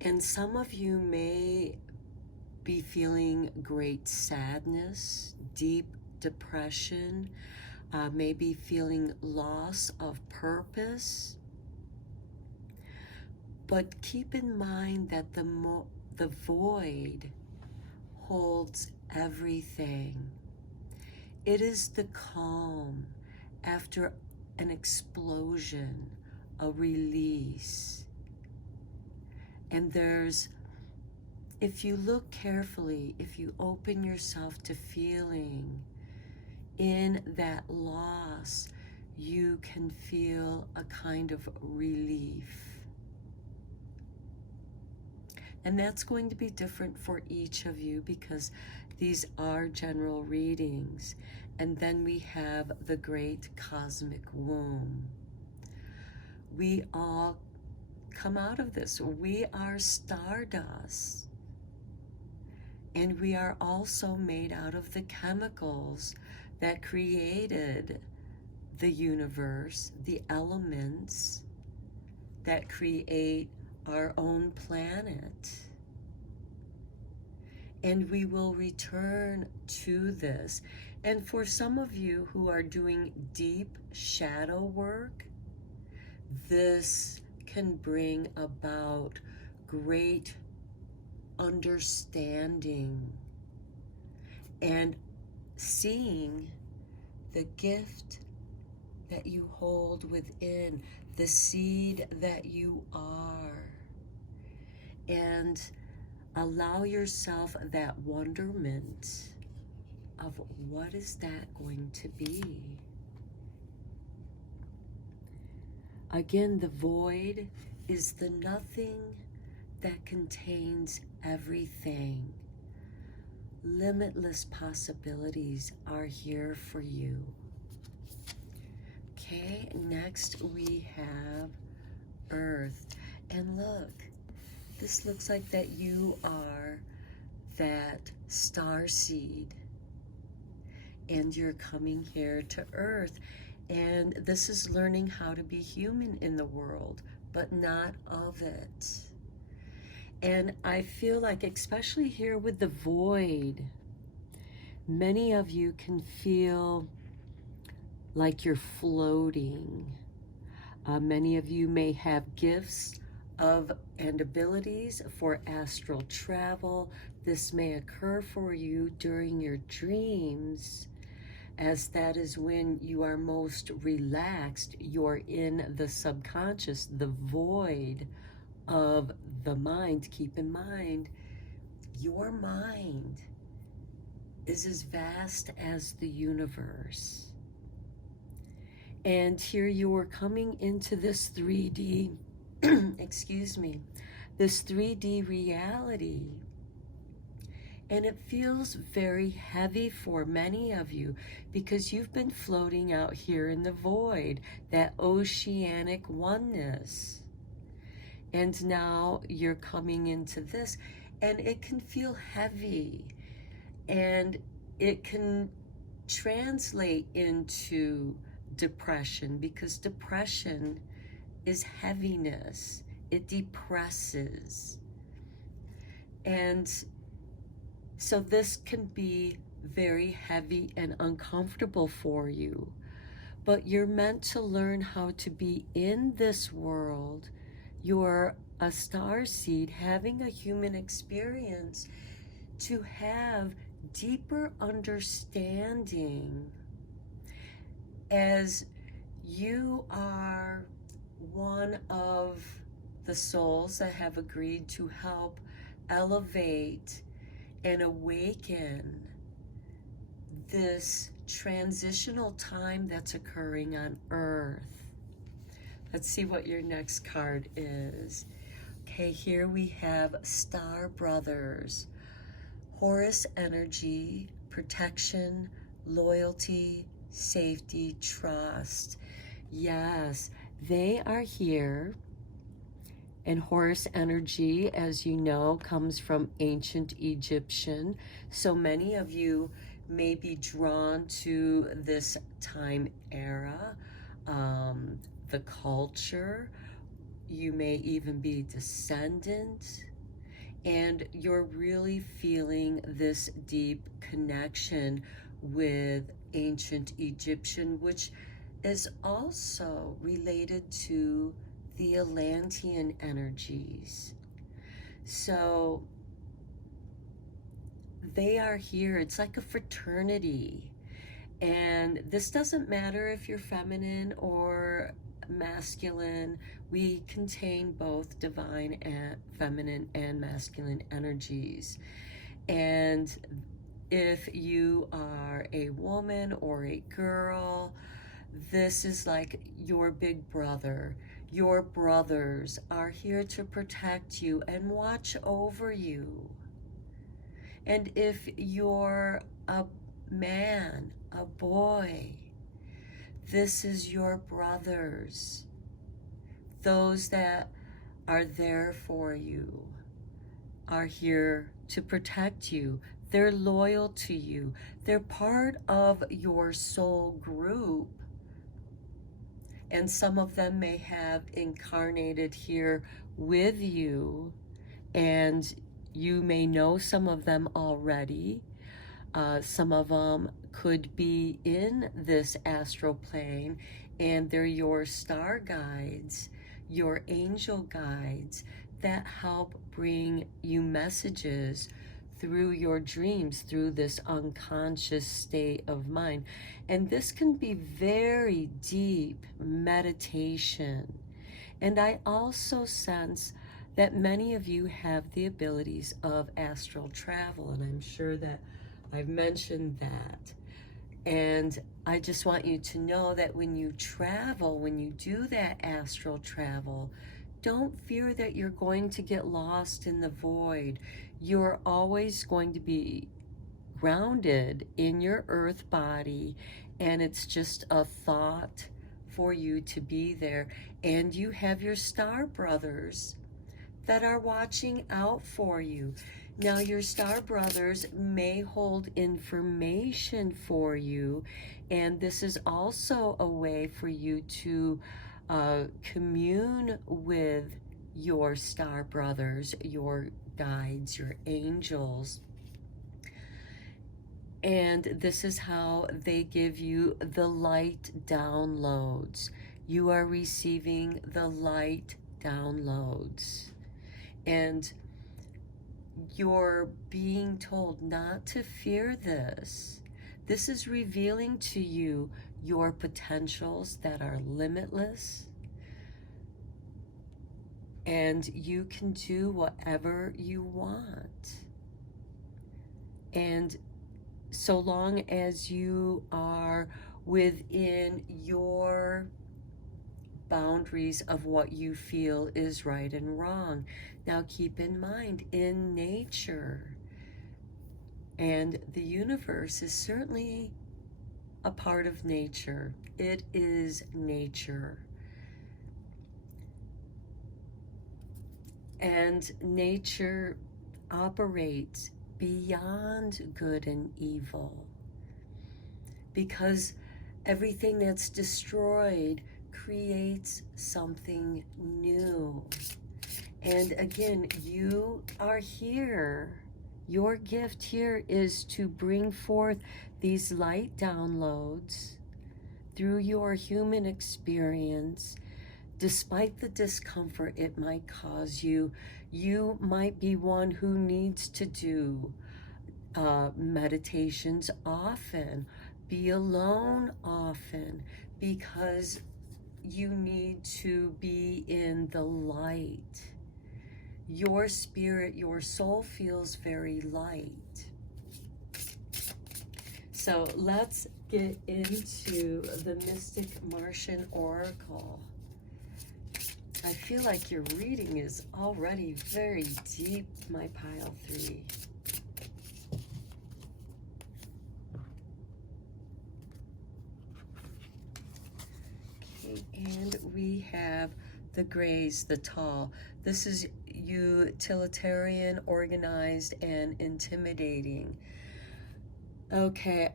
And some of you may be feeling great sadness, deep depression, maybe feeling loss of purpose. But keep in mind that the void holds everything. It is the calm after an explosion, a release. And if you look carefully, if you open yourself to feeling in that loss, you can feel a kind of relief. And that's going to be different for each of you, because these are general readings. And then we have the great cosmic womb. We all come out of this. We are stardust. And we are also made out of the chemicals that created the universe, the elements that create our own planet. And we will return to this. And for some of you who are doing deep shadow work, this can bring about great understanding and seeing the gift that you hold within, the seed that you are. And allow yourself that wonderment of what is that going to be. Again, the void is the nothing that contains everything. Limitless possibilities are here for you. Okay, next we have Earth. And look, this looks like that you are that star seed, and you're coming here to Earth. And this is learning how to be human in the world, but not of it. And I feel like, especially here with the void, many of you can feel like you're floating. Many of you may have gifts of and abilities for astral travel. This may occur for you during your dreams, as that is when you are most relaxed. You're in the subconscious, the void of the mind. Keep in mind, your mind is as vast as the universe. And here you are coming into this 3D, excuse me, this 3D reality. And it feels very heavy for many of you because you've been floating out here in the void, that oceanic oneness. And now you're coming into this, and it can feel heavy, and it can translate into depression, because depression is heaviness. It depresses. And so this can be very heavy and uncomfortable for you. But you're meant to learn how to be in this world. You're a star seed having a human experience to have deeper understanding, as you are one of the souls that have agreed to help elevate and awaken this transitional time that's occurring on Earth. Let's see what your next card is. Okay, here we have Star Brothers. Horus energy, protection, loyalty, safety, trust. Yes, they are here. And Horus energy, as you know, comes from ancient Egyptian. So many of you may be drawn to this time era, the culture. You may even be descendant. And you're really feeling this deep connection with ancient Egyptian, which is also related to the Atlantean energies. So they are here. It's like a fraternity. And this doesn't matter if you're feminine or masculine. We contain both divine and feminine and masculine energies. And if you are a woman or a girl, this is like your big brother. Your brothers are here to protect you and watch over you. And if you're a man, a boy, this is your brothers. Those that are there for you are here to protect you. They're loyal to you. They're part of your soul group. And some of them may have incarnated here with you, and you may know some of them already. Some of them could be in this astral plane, and they're your star guides, your angel guides that help bring you messages through your dreams, through this unconscious state of mind. And this can be very deep meditation. And I also sense that many of you have the abilities of astral travel, and I'm sure that I've mentioned that. And I just want you to know that when you travel, when you do that astral travel, don't fear that you're going to get lost in the void. You're always going to be grounded in your earth body, and it's just a thought for you to be there. And you have your star brothers that are watching out for you. Now, your star brothers may hold information for you, and this is also a way for you to commune with your star brothers, your guides, your angels. And this is how they give you the light downloads. You are receiving the light downloads. And you're being told not to fear this. This is revealing to you your potentials that are limitless. And you can do whatever you want. And so long as you are within your boundaries of what you feel is right and wrong. Now keep in mind, in nature, and the universe is certainly a part of nature. It is nature. And nature operates beyond good and evil, because everything that's destroyed creates something new. And again, you are here. Your gift here is to bring forth these light downloads through your human experience. Despite the discomfort it might cause you, you might be one who needs to do meditations often, be alone often, because you need to be in the light. Your spirit, your soul feels very light. So let's get into the Mystic Martian Oracle. I feel like your reading is already very deep, my pile 3. Okay, and we have the grays, the tall. This is utilitarian, organized, and intimidating. Okay,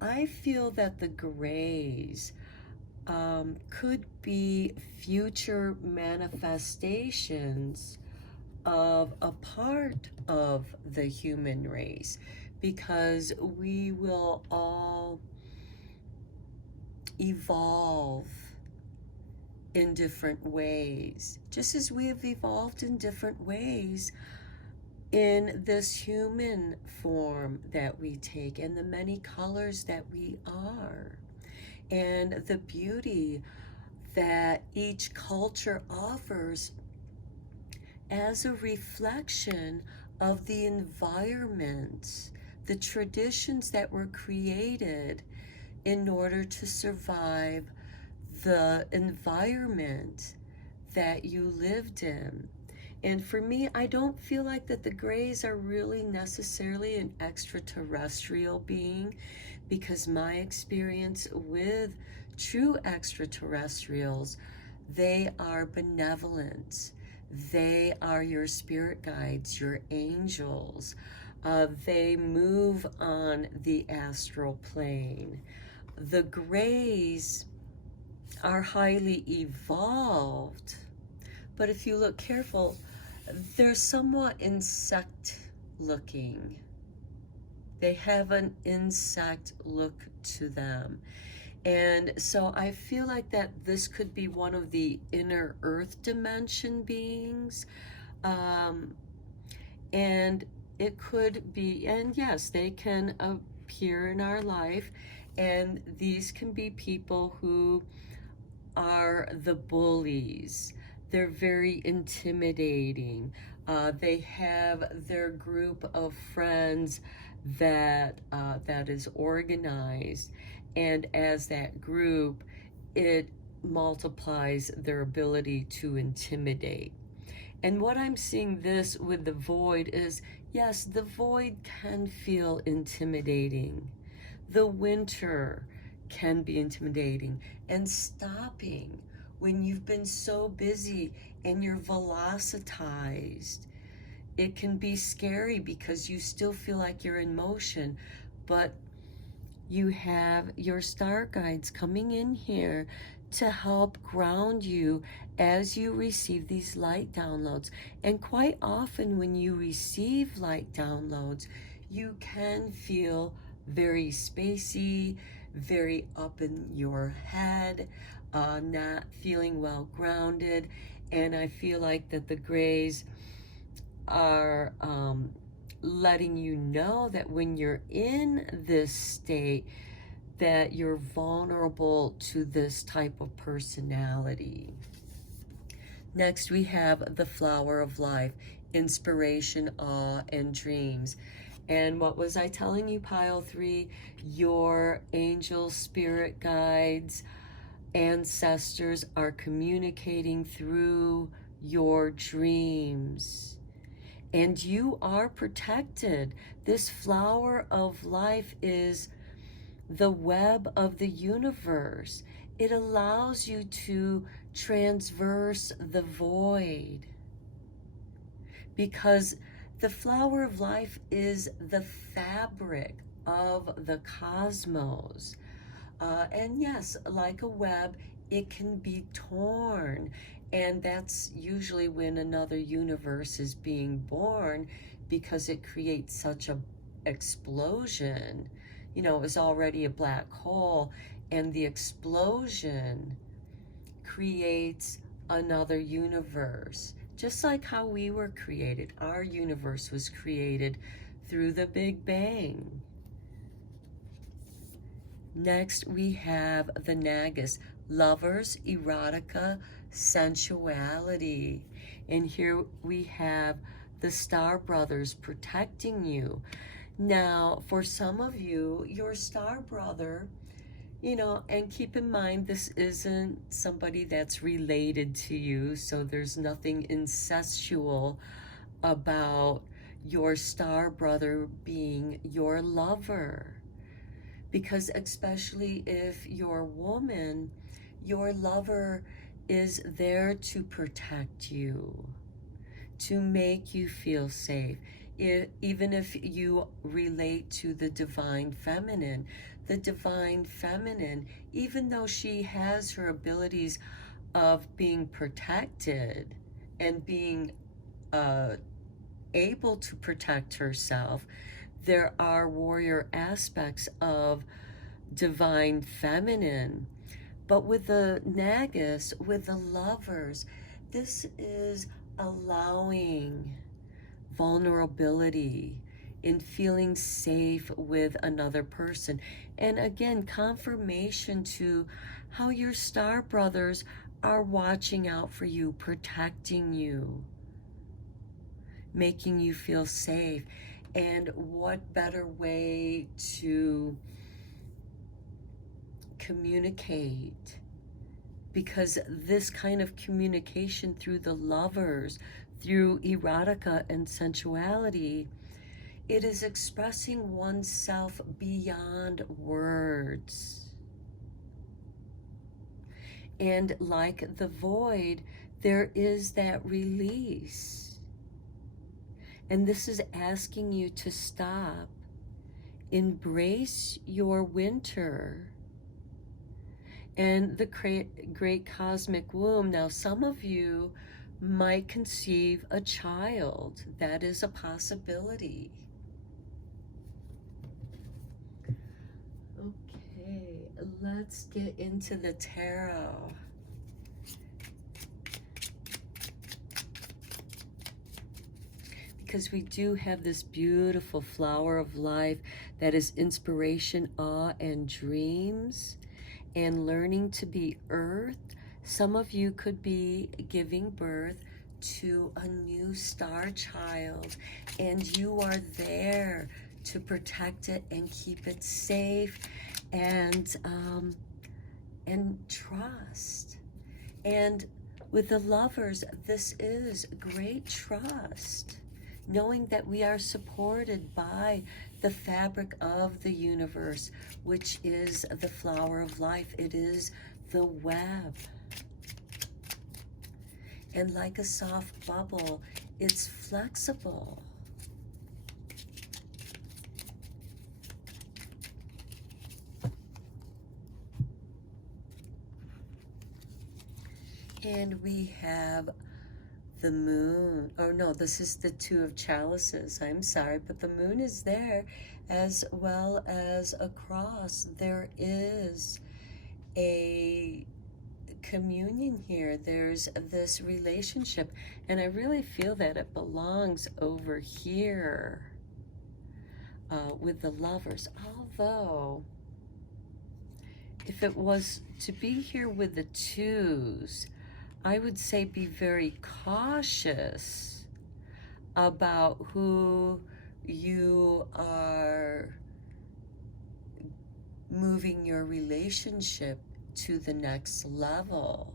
I feel that the grays could be future manifestations of a part of the human race, because we will all evolve in different ways, just as we have evolved in different ways in this human form that we take, and the many colors that we are, and the beauty that each culture offers as a reflection of the environment, the traditions that were created in order to survive the environment that you lived in. And for me, I don't feel like that the grays are really necessarily an extraterrestrial being, because my experience with true extraterrestrials, they are benevolent. They are your spirit guides, your angels. They move on the astral plane. The grays are highly evolved, but if you look careful, they're somewhat insect looking. They have an insect look to them. And so I feel like that this could be one of the inner earth dimension beings. And it could be, and yes, they can appear in our life. And these can be people who are the bullies. They're very intimidating. They have their group of friends that is organized, and as that group, it multiplies their ability to intimidate. And what I'm seeing this with the void is, yes, the void can feel intimidating. The winter can be intimidating, and stopping when you've been so busy and you're velocitized, it can be scary because you still feel like you're in motion, but you have your star guides coming in here to help ground you as you receive these light downloads. And quite often when you receive light downloads, you can feel very spacey, very up in your head, not feeling well grounded. And I feel like that the grays are letting you know that when you're in this state, that you're vulnerable to this type of personality. Next, we have the flower of life, inspiration, awe, and dreams. And what was I telling you, pile 3? Your angel spirit guides, ancestors are communicating through your dreams. And you are protected. This flower of life is the web of the universe. It allows you to transverse the void, because the flower of life is the fabric of the cosmos. And yes, like a web, it can be torn. And that's usually when another universe is being born, because it creates such a explosion. You know, it was already a black hole, and the explosion creates another universe. Just like how we were created. Our universe was created through the Big Bang. Next, we have the Nagus, lovers, erotica, sensuality. And here we have the Star Brothers protecting you. Now, for some of you, your Star Brother, you know, and keep in mind, this isn't somebody that's related to you, so there's nothing incestual about your Star Brother being your lover. Because especially if you're a woman, your lover is there to protect you, to make you feel safe. Even if you relate to the divine feminine, even though she has her abilities of being protected and being able to protect herself, there are warrior aspects of divine feminine. But with the Nagus, with the lovers, this is allowing vulnerability in feeling safe with another person. And again, confirmation to how your Star Brothers are watching out for you, protecting you, making you feel safe. And what better way to communicate? Because this kind of communication through the lovers, through erotica and sensuality, it is expressing oneself beyond words. And like the void, there is that release. And this is asking you to stop, embrace your winter and the great cosmic womb. Now, some of you might conceive a child. That is a possibility. Okay, let's get into the tarot. Because we do have this beautiful flower of life that is inspiration, awe, and dreams, and learning to be earth. Some of you could be giving birth to a new star child, and you are there to protect it and keep it safe, and trust. And with the lovers, this is great trust, knowing that we are supported by the fabric of the universe, which is the flower of life. It is the web. And like a soft bubble, it's flexible. And we have the moon. Oh no, this is the Two of Chalices. I'm sorry, but the moon is there, as well as a cross. There is a communion here. There's this relationship, and I really feel that it belongs over here with the lovers. Although, if it was to be here with the twos, I would say be very cautious about who you are moving your relationship to the next level.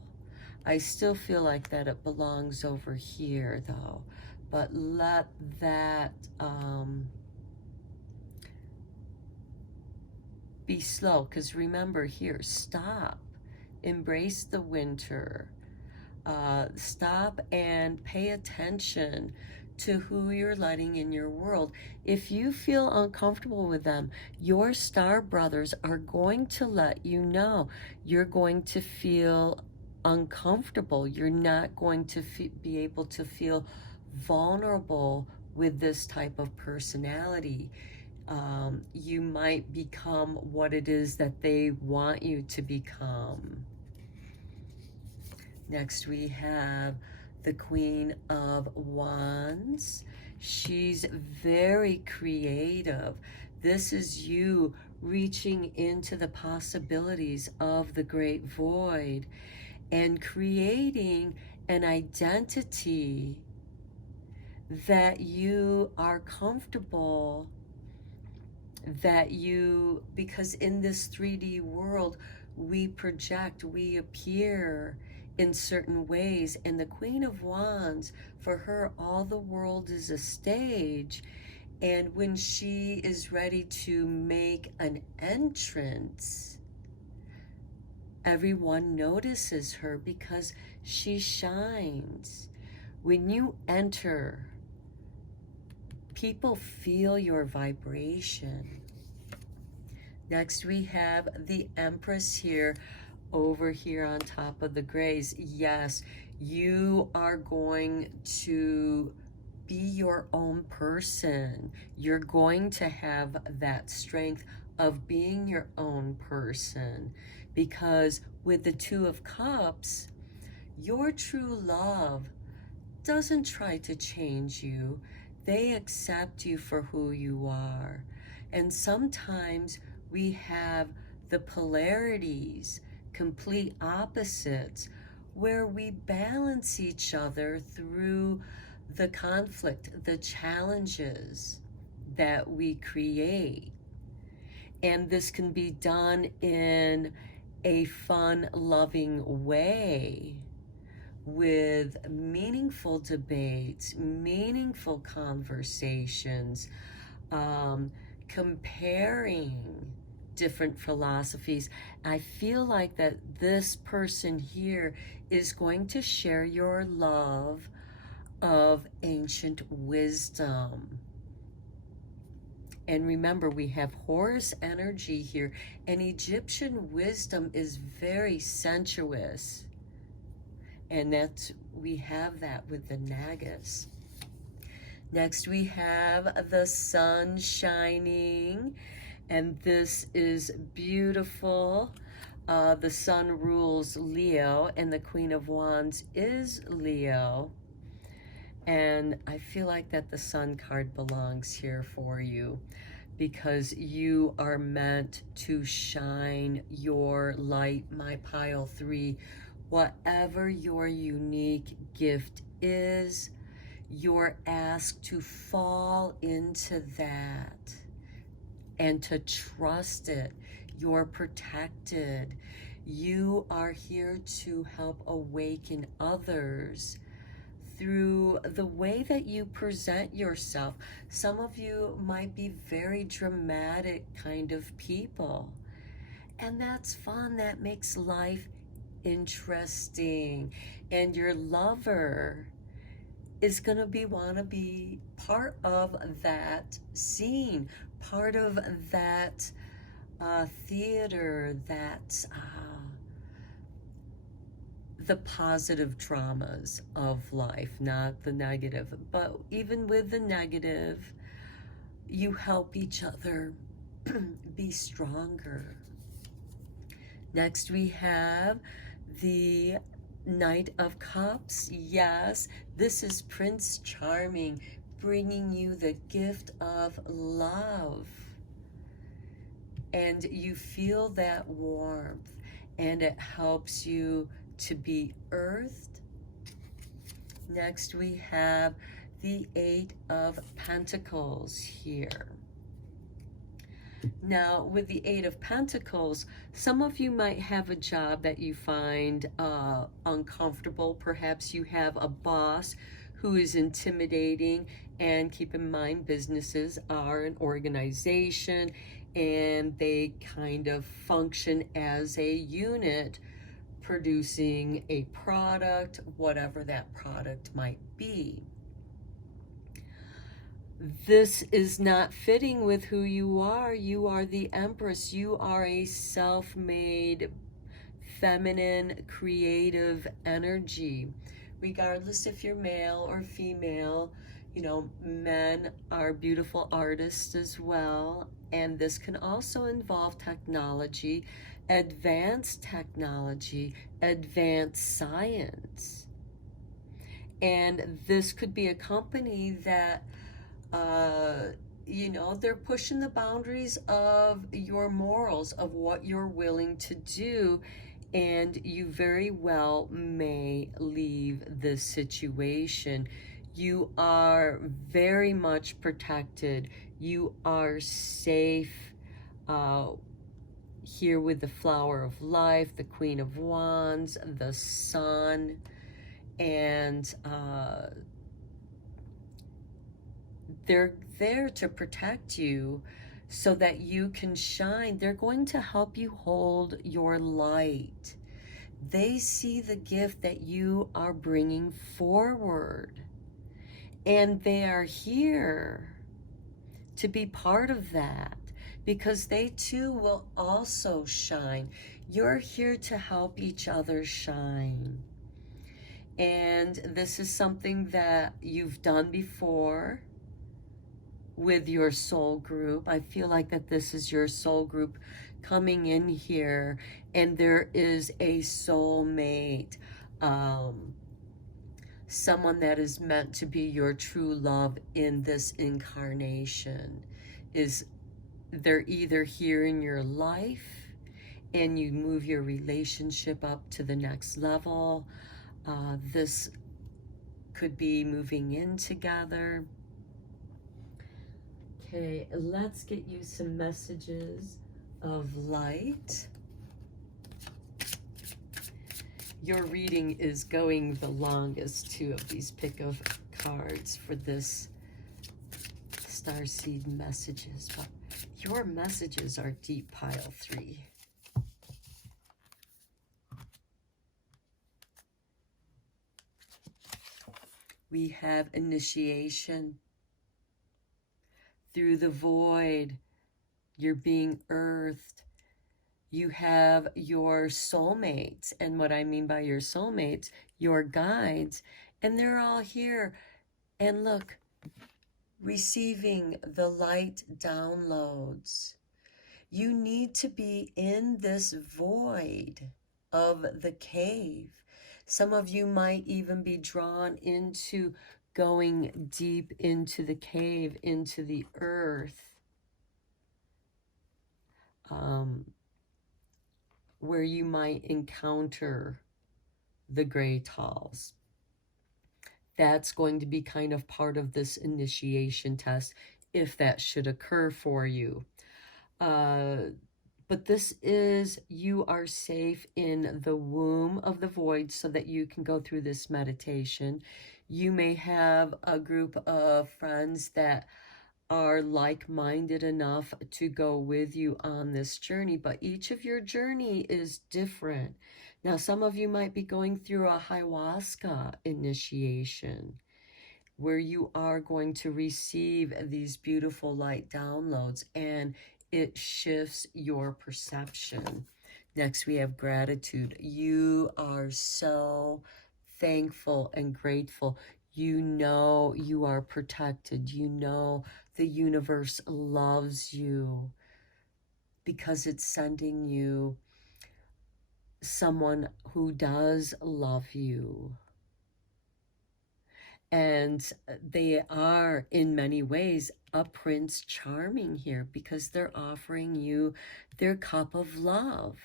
I still feel like that it belongs over here though, but let that be slow, because remember here, stop, embrace the winter, stop and pay attention to who you're letting in your world. If you feel uncomfortable with them, your star brothers are going to let you know. You're going to feel uncomfortable. You're not going to be able to feel vulnerable with this type of personality. You might become what it is that they want you to become. Next we have the Queen of Wands. She's very creative. This is you reaching into the possibilities of the great void and creating an identity that you are comfortable, because in this 3D world, we project, we appear in certain ways, and the Queen of Wands, for her, all the world is a stage, and when she is ready to make an entrance, everyone notices her because she shines. When you enter, people feel your vibration. Next we have the Empress here, over here on top of the grays. Yes, you are going to be your own person. You're going to have that strength of being your own person, because with the Two of Cups, your true love doesn't try to change you. They accept you for who you are. And sometimes we have the polarities, complete opposites, where we balance each other through the conflict, the challenges that we create. And this can be done in a fun, loving way, with meaningful debates, meaningful conversations, comparing different philosophies. I feel like that this person here is going to share your love of ancient wisdom. And remember, we have Horus energy here, and Egyptian wisdom is very sensuous. And we have that with the Nagas. Next we have the sun shining, and this is beautiful. The sun rules Leo, and the Queen of Wands is Leo. And I feel like that the sun card belongs here for you, because you are meant to shine your light, my pile 3. Whatever your unique gift is, you're asked to fall into that and to trust it. You're protected. You are here to help awaken others through the way that you present yourself. Some of you might be very dramatic kind of people, and that's fun. That makes life interesting. And your lover is going to want to be part of that scene, part of that theater, that the positive dramas of life, not the negative. But even with the negative, you help each other be stronger. Next we have The Knight of Cups, yes, this is Prince Charming bringing you the gift of love. And you feel that warmth, and it helps you to be earthed. Next, we have the Eight of Pentacles here. Now, with the Eight of Pentacles, some of you might have a job that you find uncomfortable. Perhaps you have a boss who is intimidating, and keep in mind, businesses are an organization and they kind of function as a unit, producing a product, whatever that product might be. This is not fitting with who you are. You are the Empress. You are a self-made, feminine, creative energy. Regardless if you're male or female, you know, men are beautiful artists as well. And this can also involve technology, advanced science. And this could be a company that you know, they're pushing the boundaries of your morals, of what you're willing to do, and you very well may leave this situation. You are very much protected. You are safe here with the Flower of Life, the Queen of Wands, the Sun, and they're there to protect you so that you can shine. They're going to help you hold your light. They see the gift that you are bringing forward, and they are here to be part of that because they too will also shine. You're here to help each other shine. And this is something that you've done before with your soul group. I feel like that this is your soul group coming in here, and there is a soulmate, someone that is meant to be your true love in this incarnation. They're either here in your life and you move your relationship up to the next level. This could be moving in together. Okay, let's get you some messages of light. Your reading is going the longest, too, of these pick of cards for this Starseed messages, but your messages are deep, pile 3. We have initiation. Through the void, you're being earthed. You have your soulmates, and what I mean by your soulmates, your guides, and they're all here. And look, receiving the light downloads. You need to be in this void of the cave. Some of you might even be drawn into going deep into the cave, into the earth, where you might encounter the gray talls. That's going to be kind of part of this initiation test, if that should occur for you. But this is, you are safe in the womb of the void so that you can go through this meditation. You may have a group of friends that are like-minded enough to go with you on this journey, but each of your journey is different. Now, some of you might be going through a ayahuasca initiation where you are going to receive these beautiful light downloads, and it shifts your perception. Next, we have gratitude. You are so thankful and grateful. You know you are protected. You know the universe loves you because it's sending you someone who does love you. And they are, in many ways, a Prince Charming here because they're offering you their cup of love.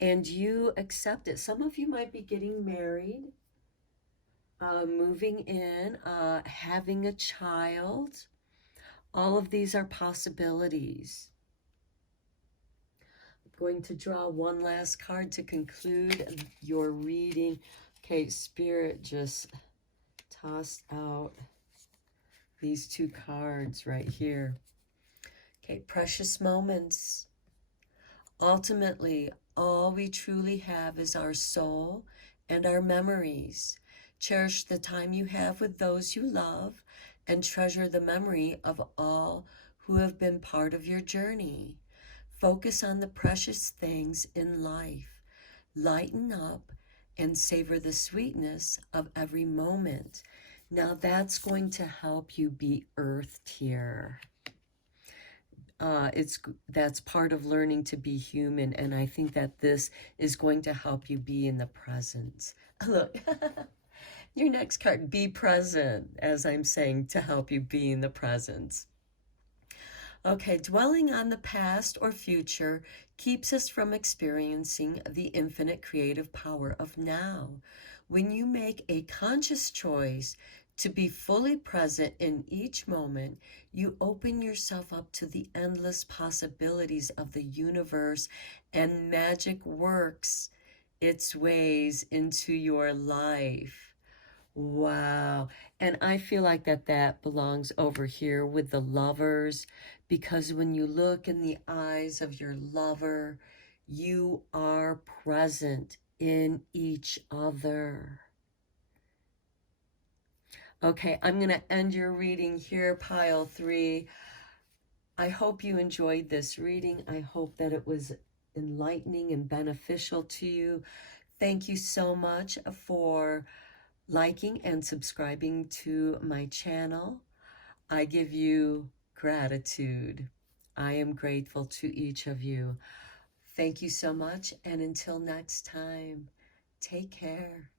And you accept it. Some of you might be getting married, moving in, having a child. All of these are possibilities. I'm going to draw one last card to conclude your reading. Okay, Spirit just tossed out these two cards right here. Okay, precious moments. Ultimately, all we truly have is our soul and our memories. Cherish the time you have with those you love and treasure the memory of all who have been part of your journey. Focus on the precious things in life. Lighten up and savor the sweetness of every moment. Now that's going to help you be earthed here. That's part of learning to be human, and I think that this is going to help you be in the present. Look, your next card, be present, as I'm saying, to help you be in the present. Okay, dwelling on the past or future keeps us from experiencing the infinite creative power of now. When you make a conscious choice to be fully present in each moment, you open yourself up to the endless possibilities of the universe, and magic works its ways into your life. Wow. And I feel like that belongs over here with the lovers, because when you look in the eyes of your lover, you are present in each other. Okay, I'm going to end your reading here, pile 3. I hope you enjoyed this reading. I hope that it was enlightening and beneficial to you. Thank you so much for liking and subscribing to my channel. I give you gratitude. I am grateful to each of you. Thank you so much, and until next time, take care.